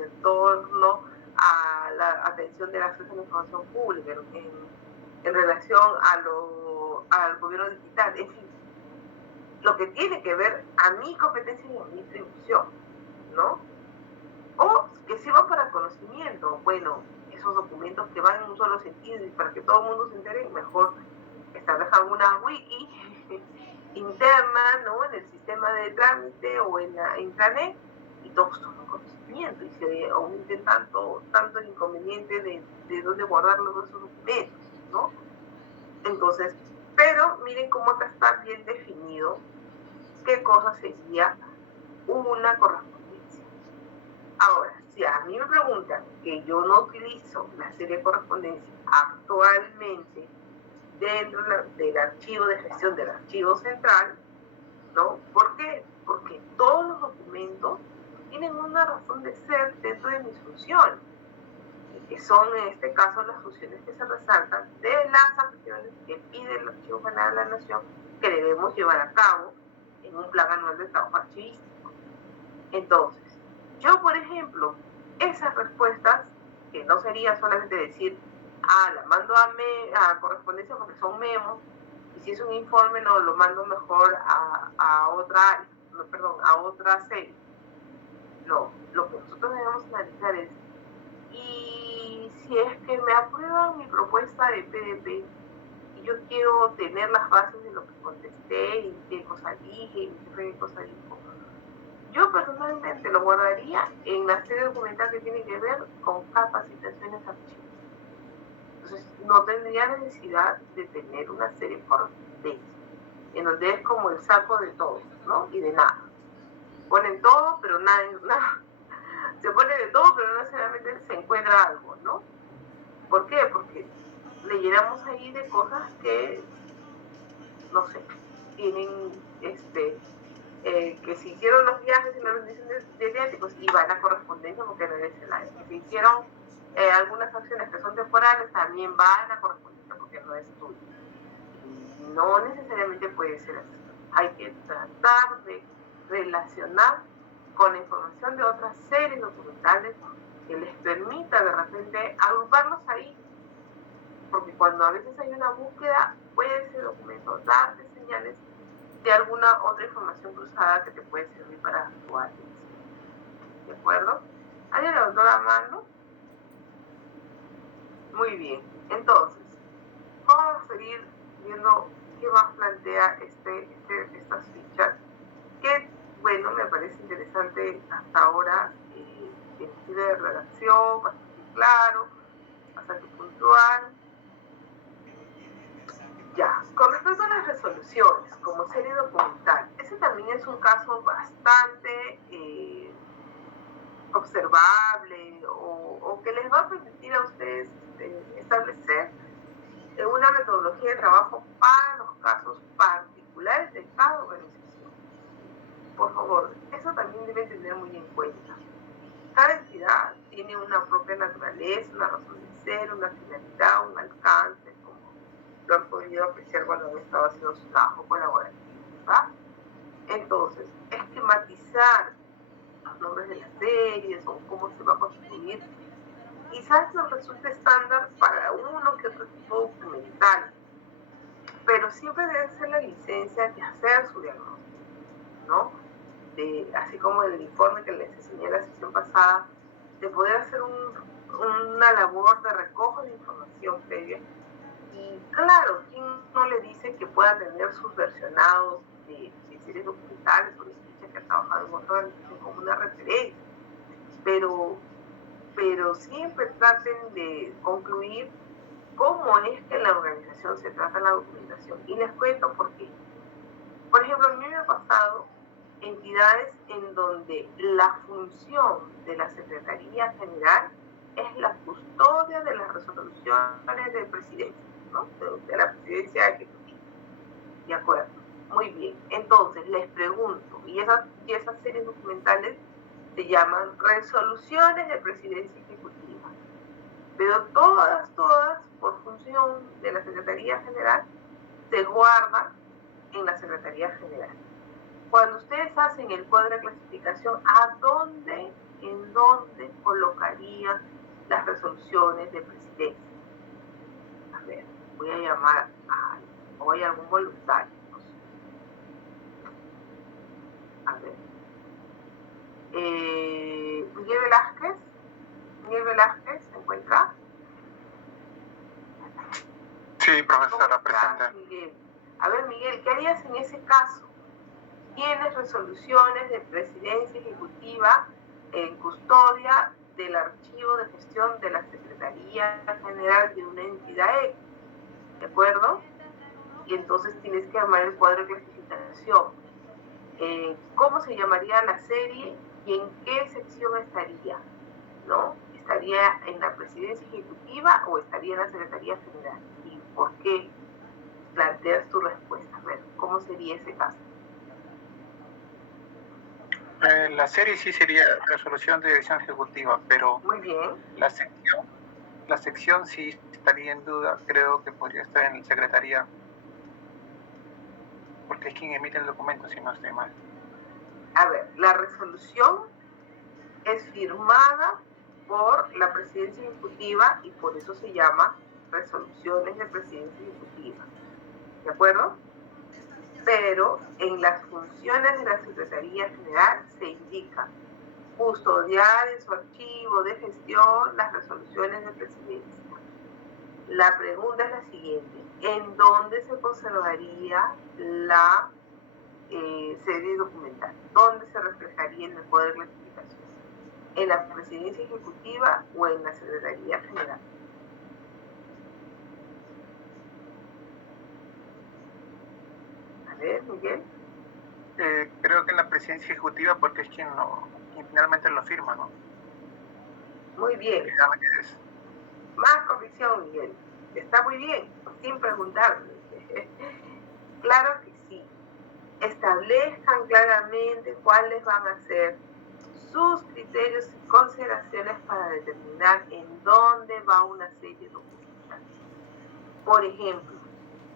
entorno a la atención del acceso a la información pública, en relación al gobierno digital, en fin, lo que tiene que ver a mi competencia y a mi atribución, ¿no? O que sirva para conocimiento, bueno, esos documentos que van en un solo sentido y para que todo el mundo se entere, mejor establezcan una wiki interna, ¿no? En el sistema de trámite o en la intranet, y todos toman conocimiento y se aumenten tanto el inconveniente de dónde guardar esos documentos, ¿no? Entonces, pero miren cómo acá está bien definido qué cosa sería una correspondencia. Ahora, si a mí me preguntan que yo no utilizo la serie de correspondencia actualmente dentro del archivo de gestión del archivo central, ¿no? ¿Por qué? Porque todos los documentos tienen una razón de ser dentro de mis funciones, que son en este caso las funciones que se resaltan de las acciones que pide el Archivo General de la Nación que debemos llevar a cabo en un plan anual de trabajo archivístico. Entonces, yo, por ejemplo, esas respuestas, que no sería solamente decir, la mando a correspondencia porque son memos, y si es un informe, no, lo mando mejor a otra serie. No, lo que nosotros debemos analizar es, y si es que me aprueban mi propuesta de PDP, y yo quiero tener las bases de lo que contesté, y qué cosa dije, y qué cosa dijo, yo personalmente lo guardaría en la serie documental que tiene que ver con capacitaciones archivos. Entonces, no tendría necesidad de tener una serie por correspondencia, en donde es como el saco de todo, ¿no? Y de nada. Ponen todo, pero nada. Se pone de todo, pero no necesariamente se encuentra algo, ¿no? ¿Por qué? Porque le llenamos ahí de cosas que, no sé, tienen que se hicieron los viajes y las rendiciones de viáticos y van a correspondencia porque no es el año. Que se hicieron algunas acciones que son temporales también van a correspondencia porque no es tuyo. No necesariamente puede ser así. Hay que tratar de relacionar con la información de otras series documentales que les permita de repente agruparlos ahí, porque cuando a veces hay una búsqueda puede ese documento darte señales de alguna otra información cruzada que te puede servir para tu atención. ¿De acuerdo? ¿Alguien levantó la mano? Muy bien. Entonces, vamos a seguir viendo qué más plantea estas fichas, que, bueno, me parece interesante hasta ahora, el estilo de redacción, bastante claro, bastante puntual. Ya, con respecto a las resoluciones como serie documental, ese también es un caso bastante observable o que les va a permitir a ustedes establecer una metodología de trabajo para los casos particulares de cada organización. Por favor, eso también deben tener muy en cuenta. Cada entidad tiene una propia naturaleza, una razón de ser, una finalidad, un alcance, como lo han podido apreciar cuando han estado haciendo su trabajo colaborativo, ¿verdad? Entonces, esquematizar los nombres de las series o cómo se va a constituir, quizás nos resulte estándar para uno que otro tipo documental, pero siempre debe ser la licencia de hacer su diagnóstico, ¿no? Así como el informe que les enseñé la sesión pasada, de poder hacer una labor de recojo de información previa. Y claro, ¿quién no le dice que pueda tener sus versionados de series documentales o de fichas que ha trabajado en otra organización como una referencia? Pero siempre traten de concluir cómo es que en la organización se trata la documentación. Y les cuento por qué. Por ejemplo, a mí me ha pasado entidades en donde la función de la Secretaría General es la custodia de las resoluciones del presidente, ¿no? De la presidencia ejecutiva. ¿De acuerdo? Muy bien. Entonces, les pregunto, y esas series documentales se llaman resoluciones de presidencia ejecutiva. pero todas, por función de la Secretaría General, se guardan en la Secretaría General. Cuando ustedes hacen el cuadro de clasificación, en dónde colocarían las resoluciones de presidencia? A ver, voy a llamar a algún voluntario. A ver. Miguel Velázquez, ¿se encuentra? Sí, profesora, presente. Miguel? A ver, Miguel, ¿qué harías en ese caso? Tienes resoluciones de presidencia ejecutiva en custodia del archivo de gestión de la Secretaría General de una entidad X, ¿de acuerdo? Y entonces tienes que armar el cuadro de clasificación. ¿Cómo se llamaría la serie y en qué sección estaría? ¿No? ¿Estaría en la presidencia ejecutiva o estaría en la Secretaría General? ¿Y por qué planteas tu respuesta? A ver, ¿cómo sería ese caso? La serie sí sería resolución de dirección ejecutiva, pero muy bien. La sección sí estaría en duda. Creo que podría estar en la Secretaría, porque es quien emite el documento, si no estoy mal. A ver, la resolución es firmada por la presidencia ejecutiva y por eso se llama resoluciones de presidencia ejecutiva. ¿De acuerdo? Pero en las funciones de la Secretaría General se indica custodiar en su archivo de gestión las resoluciones de presidencia. La pregunta es la siguiente: ¿en dónde se conservaría la serie documental? ¿Dónde se reflejaría en el cuadro de clasificación? ¿En la presidencia ejecutiva o en la Secretaría General? A ver, Miguel. Creo que en la presidencia ejecutiva, porque es quien finalmente lo firma, ¿no? Muy bien. Más convicción, Miguel. Está muy bien, sin preguntarme. Claro que sí. Establezcan claramente cuáles van a ser sus criterios y consideraciones para determinar en dónde va una serie documental. Por ejemplo,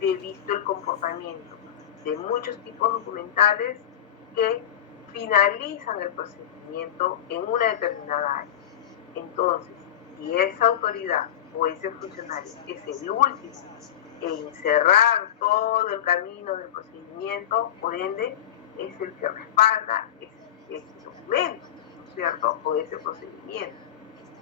he visto el comportamiento de muchos tipos documentales que finalizan el procedimiento en una determinada área. Entonces, si esa autoridad o ese funcionario es el último en cerrar todo el camino del procedimiento, por ende, es el que respalda ese documento, ¿no es cierto? O ese procedimiento.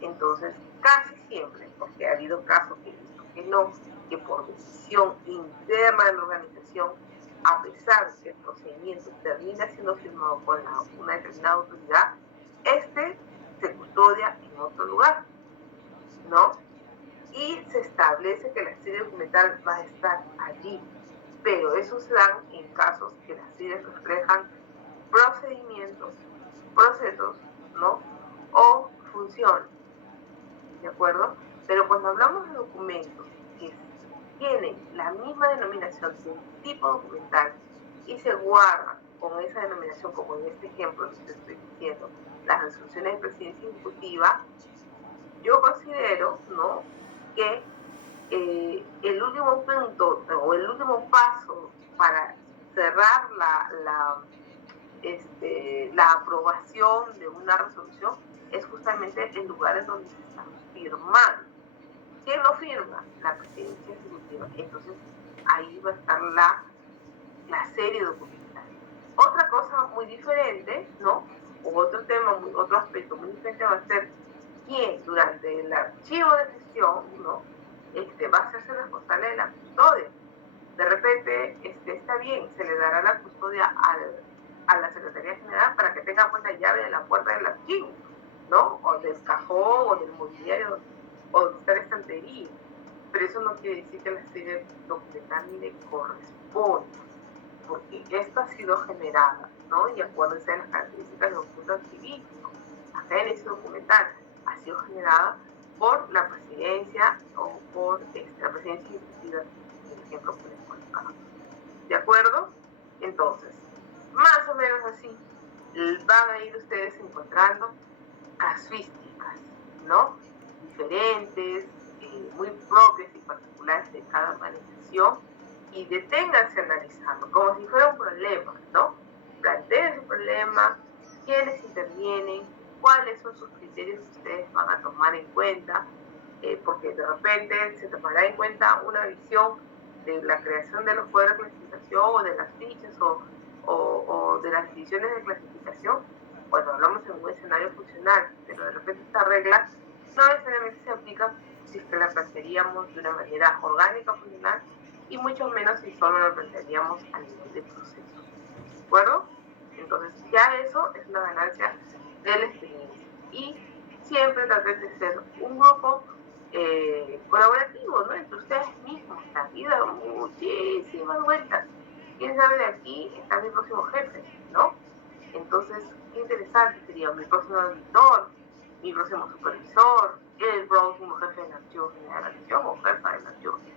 Entonces, casi siempre, porque ha habido casos que he visto que no, que por decisión interna de la organización, a pesar de que el procedimiento termina siendo firmado por una determinada autoridad, se custodia en otro lugar, ¿no? Y se establece que la serie documental va a estar allí, pero eso se da en casos que las series reflejan procedimientos, procesos, ¿no? O funciones, ¿de acuerdo? Pero cuando hablamos de documentos que tienen la misma denominación de un tipo documental y se guardan con esa denominación, como en este ejemplo que te estoy diciendo, las resoluciones de presidencia ejecutiva, yo considero, ¿no?, que el último punto o el último paso para cerrar la aprobación de una resolución es justamente en lugares donde se está firmando. ¿Quién lo firma? La presidencia ejecutiva. Entonces, ahí va a estar la serie documental. Otra cosa muy diferente, ¿no? O otro tema, otro aspecto muy diferente va a ser quién durante el archivo de gestión, ¿no?, va a hacerse responsable de la custodia. De repente, está bien, se le dará la custodia a la Secretaría General para que tenga pues la llave de la puerta del archivo, ¿no? O del cajón, o del mobiliario, o de la estantería. Pero eso no quiere decir que la serie documental ni le corresponda, porque esta ha sido generada, ¿no? Y acuérdense de las características del documento archivístico. La serie documental ha sido generada por la presidencia o por la presidencia ejecutiva, el ejemplo que les colocaba. ¿De acuerdo? Entonces, más o menos así van a ir ustedes encontrando casuísticas, ¿no? diferentes, muy propias y particulares de cada organización, y deténganse a analizarlo como si fuera un problema, ¿no? Planteen su problema, quiénes intervienen, cuáles son sus criterios que ustedes van a tomar en cuenta, porque de repente se tomará en cuenta una visión de la creación de los poderes de clasificación o de las fichas o de las divisiones de clasificación cuando hablamos en un escenario funcional, pero de repente esta regla no necesariamente se aplica si es que la plantearíamos de una manera orgánica funcional y mucho menos si solo la plantearíamos a nivel de proceso. ¿De acuerdo? Entonces ya eso es una ganancia de la experiencia. Y siempre traten de ser un grupo colaborativo, ¿no? Entre ustedes mismos. La vida da muchísimas vueltas. ¿Quién sabe de aquí está mi próximo jefe, ¿no? Entonces, qué interesante sería mi próximo auditor, mi próximo supervisor, el próximo jefe del archivo general de la nación o jefa del archivo general.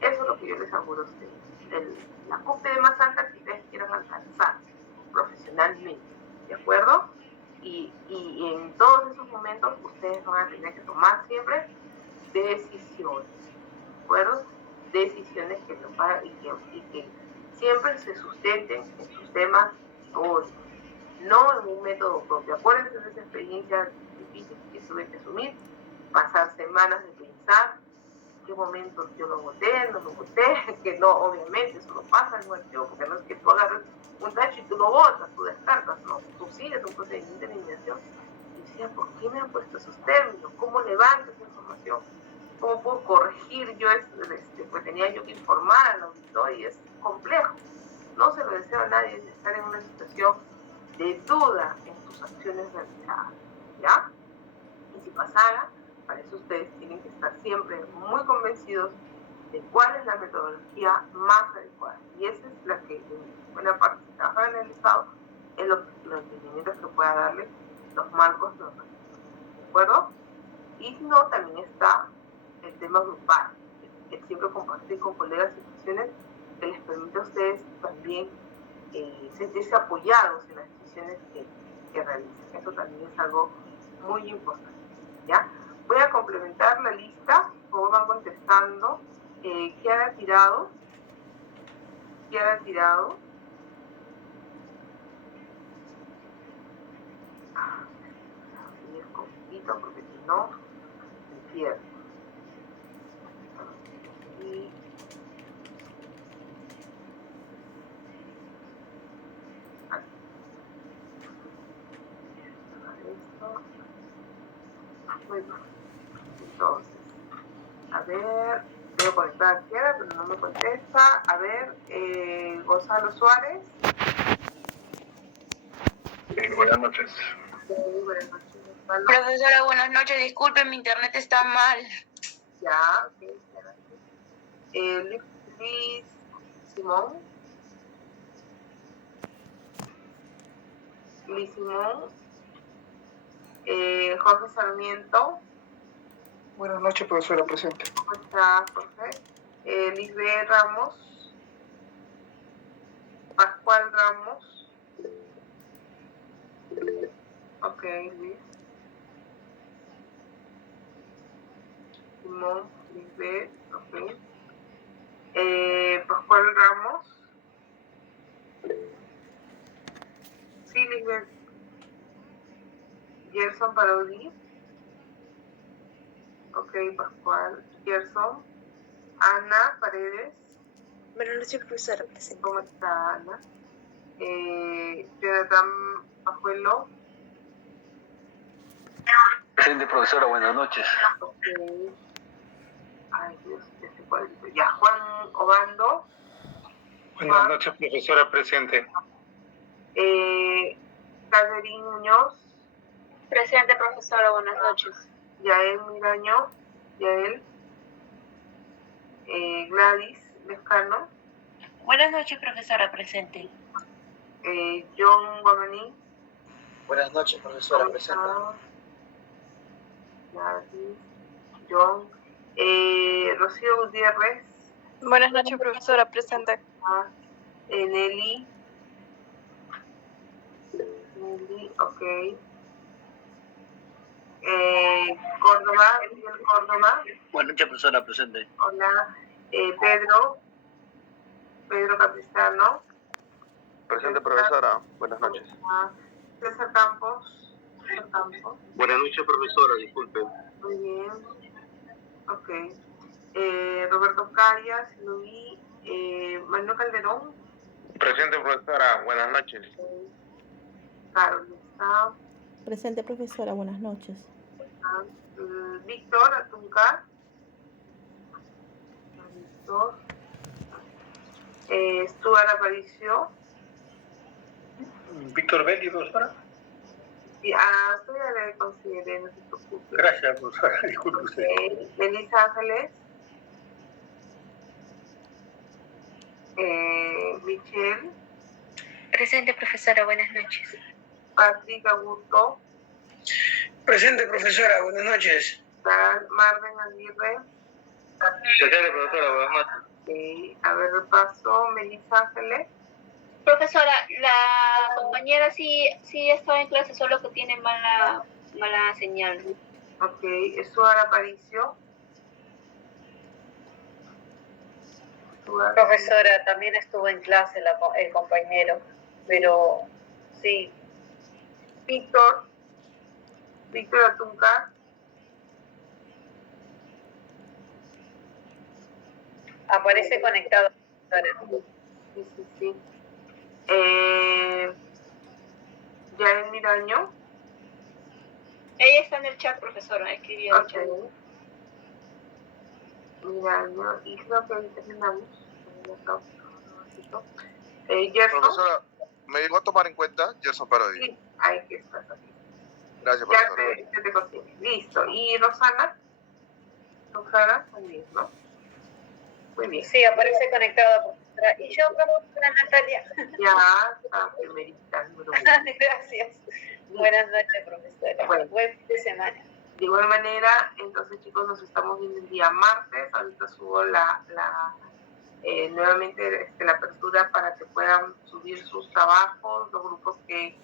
Eso es lo que yo les auguro a ustedes. La cúspide más alta que ustedes quieran alcanzar profesionalmente, ¿de acuerdo? Y en todos esos momentos ustedes van a tener que tomar siempre decisiones, ¿de acuerdo? Decisiones que siempre se sustenten en sus temas teóricos, no en un método propio. Acuérdense de esa experiencia difícil que tuve que asumir, pasar semanas de pensar qué momentos yo lo voté, no lo voté, que no, obviamente, eso no pasa en un archivo, porque no es que tú agarres un tacho y tú lo botas, tú descartas, no, tú sigues un procedimiento de eliminación. Y decía, ¿por qué me han puesto esos términos? ¿Cómo levanto esa información? ¿Cómo puedo corregir yo? Pues tenía yo que informar al auditor y es complejo. No se lo deseo a nadie estar en una situación de duda en sus acciones realizadas, ¿ya? Y si pasara, para eso ustedes tienen que estar siempre muy convencidos de cuál es la metodología más adecuada. Y esa es la que, en buena parte, si trabajan en el Estado, es los entendimientos que pueda darle los marcos normativos. ¿De acuerdo? Y si no, también está el tema grupal, el siempre compartir con colegas situaciones que les permite a ustedes también sentirse apoyados en las decisiones que realizan. Eso también es algo muy importante. ¿Ya? Voy a complementar la lista, como van contestando. ¿Qué ha tirado? ¿Qué ha tirado? Y es complicado porque si no, me pierdo. Y esto. Bueno, entonces, a ver, tengo conectada a Kiara, pero no me contesta. A ver, Gonzalo Suárez. Buenas noches. Buenas noches, Gonzalo. Profesora, buenas noches. Disculpe, mi internet está mal. Ya, ok, Luis Simón. Luis Simón. Jorge Sarmiento. Buenas noches, profesora, presente. ¿Cómo está, Jorge? Lisbeth Ramos. Pascual Ramos. Ok, Luis. Simón, Lisbeth, ok. Pascual Ramos. Sí, Lisbeth. Gerson Parodi. Ok, Pascual. Gerson. Ana Paredes. Buenas noches, profesora, presente. ¿Cómo está, Ana? Jonathan Pajuelo. Presente, profesora, buenas noches. Ok. Ay, Dios, ya, Juan Obando. Buenas noches, profesora, presente. Catherine Muñoz. Presente, profesora, buenas noches. Yael Miraño. Yael. Gladys Lescano. Buenas noches, profesora, presente. John Guamaní. Buenas noches, profesora, presente. Gladys, John. Rocío Gutiérrez. Buenas noches, profesora, presente. Nelly. Nelly, ok. Córdoba, Miguel Córdoba. Buenas noches, profesora, presente. Hola. Pedro Capistrano. Presente, profesora. Buenas noches. César Campos. Buenas noches, profesora, disculpe. Muy bien. Ok. Roberto Carias, Luis, Manuel Calderón. Presente, profesora. Buenas noches. Carlos está. Presente, profesora. Buenas noches. Víctor Atuncar. Víctor. Stuart Aparicio. Víctor Belli, profesora. Sí, usted ya le consideré, no se preocupe. Gracias, profesora. Disculpe usted. Melissa Ángeles. Michelle. Presente, profesora. Buenas noches. Patrick Augusto. Presente, profesora. Buenas noches. Marvin Aguirre. Presente, profesora, buenas noches. A ver, repaso. Melissa Ángeles. Profesora, la compañera sí estaba en clase, solo que tiene mala señal. Ok, Stuart Aparicio. Profesora, también estuvo en clase el compañero, pero sí. Víctor Atuncar. Aparece conectado. Sí. Yael Miraño. Ella está en el chat, profesora, escribió el chat. Miraño, y creo que ahí terminamos. Gerson. Profesora, ¿me llegó a tomar en cuenta Gerson Parodi? Sí, hay que estar aquí. Gracias, Ya profesora. te consigue. Listo. ¿Y Rosana? Rosana también, ¿no? Muy bien. Sí, aparece conectada, profesora. Y yo, profesora Natalia. Ya está, primerita. Gracias. Buenas noches, profesora. Bueno. Buen fin de semana. De igual manera, entonces, chicos, nos estamos viendo el día martes. Ahorita subo nuevamente la apertura para que puedan subir sus trabajos, los grupos que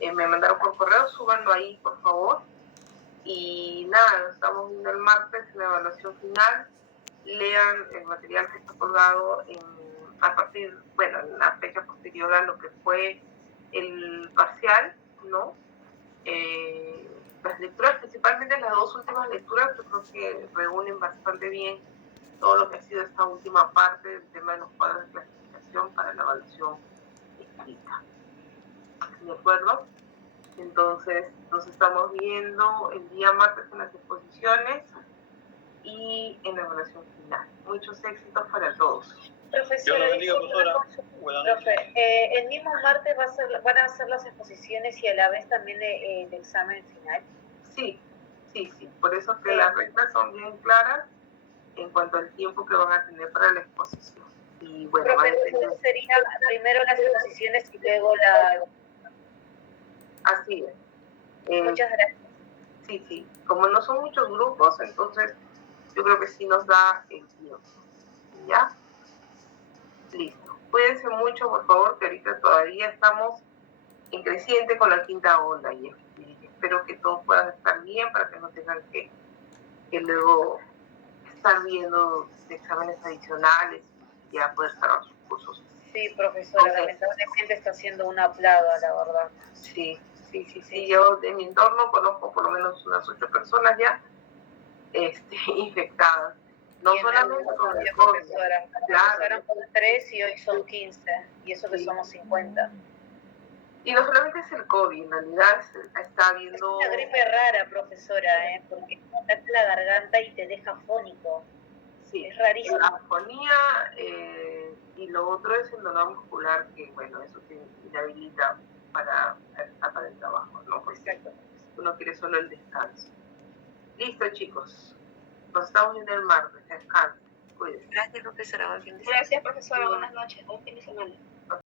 me mandaron por correo, súbanlo ahí, por favor. Y nada, nos estamos viendo el martes en la evaluación final. Lean el material que está colgado en la fecha posterior a lo que fue el parcial, ¿no? Las lecturas, principalmente las dos últimas lecturas, yo creo que reúnen bastante bien todo lo que ha sido esta última parte del tema de los cuadros de clasificación para la evaluación escrita. ¿De acuerdo? Entonces, nos estamos viendo el día martes en las exposiciones y en la evaluación final. Muchos éxitos para todos. Profesora, el mismo martes van a hacer las exposiciones y a la vez también el examen final. Sí. Por eso que las reglas son bien claras en cuanto al tiempo que van a tener para la exposición. Y bueno, Profesor, sería primero las exposiciones y luego la... Así es. Muchas gracias. Sí. Como no son muchos grupos, entonces yo creo que sí nos da el tiempo. ¿Ya? Listo. Cuídense mucho, por favor, que ahorita todavía estamos en creciente con la quinta ola y espero que todos puedan estar bien para que no tengan que luego estar viendo exámenes adicionales y ya poder cerrar sus cursos. Sí, profesora, lamentablemente está siendo una plaga, la verdad. Sí. Yo de mi entorno conozco por lo menos unas 8 personas ya infectadas. No solamente con el COVID. Profesora, empezaron con 3 y hoy son 15, y eso que somos 50. Y no solamente es el COVID, en realidad está habiendo... Es una gripe rara, profesora, porque te ataca la garganta y te deja afónico. Sí, es rarísimo. La afonía y lo otro es el dolor muscular, que bueno, eso te inhabilita para la etapa del trabajo, ¿no? Porque uno quiere solo el descanso. Listo, chicos. Nos estamos viendo el martes. Descansen. Cuídense. Gracias, profesora. Buen fin de semana. Gracias, profesora. Buenas noches. Buen fin de semana.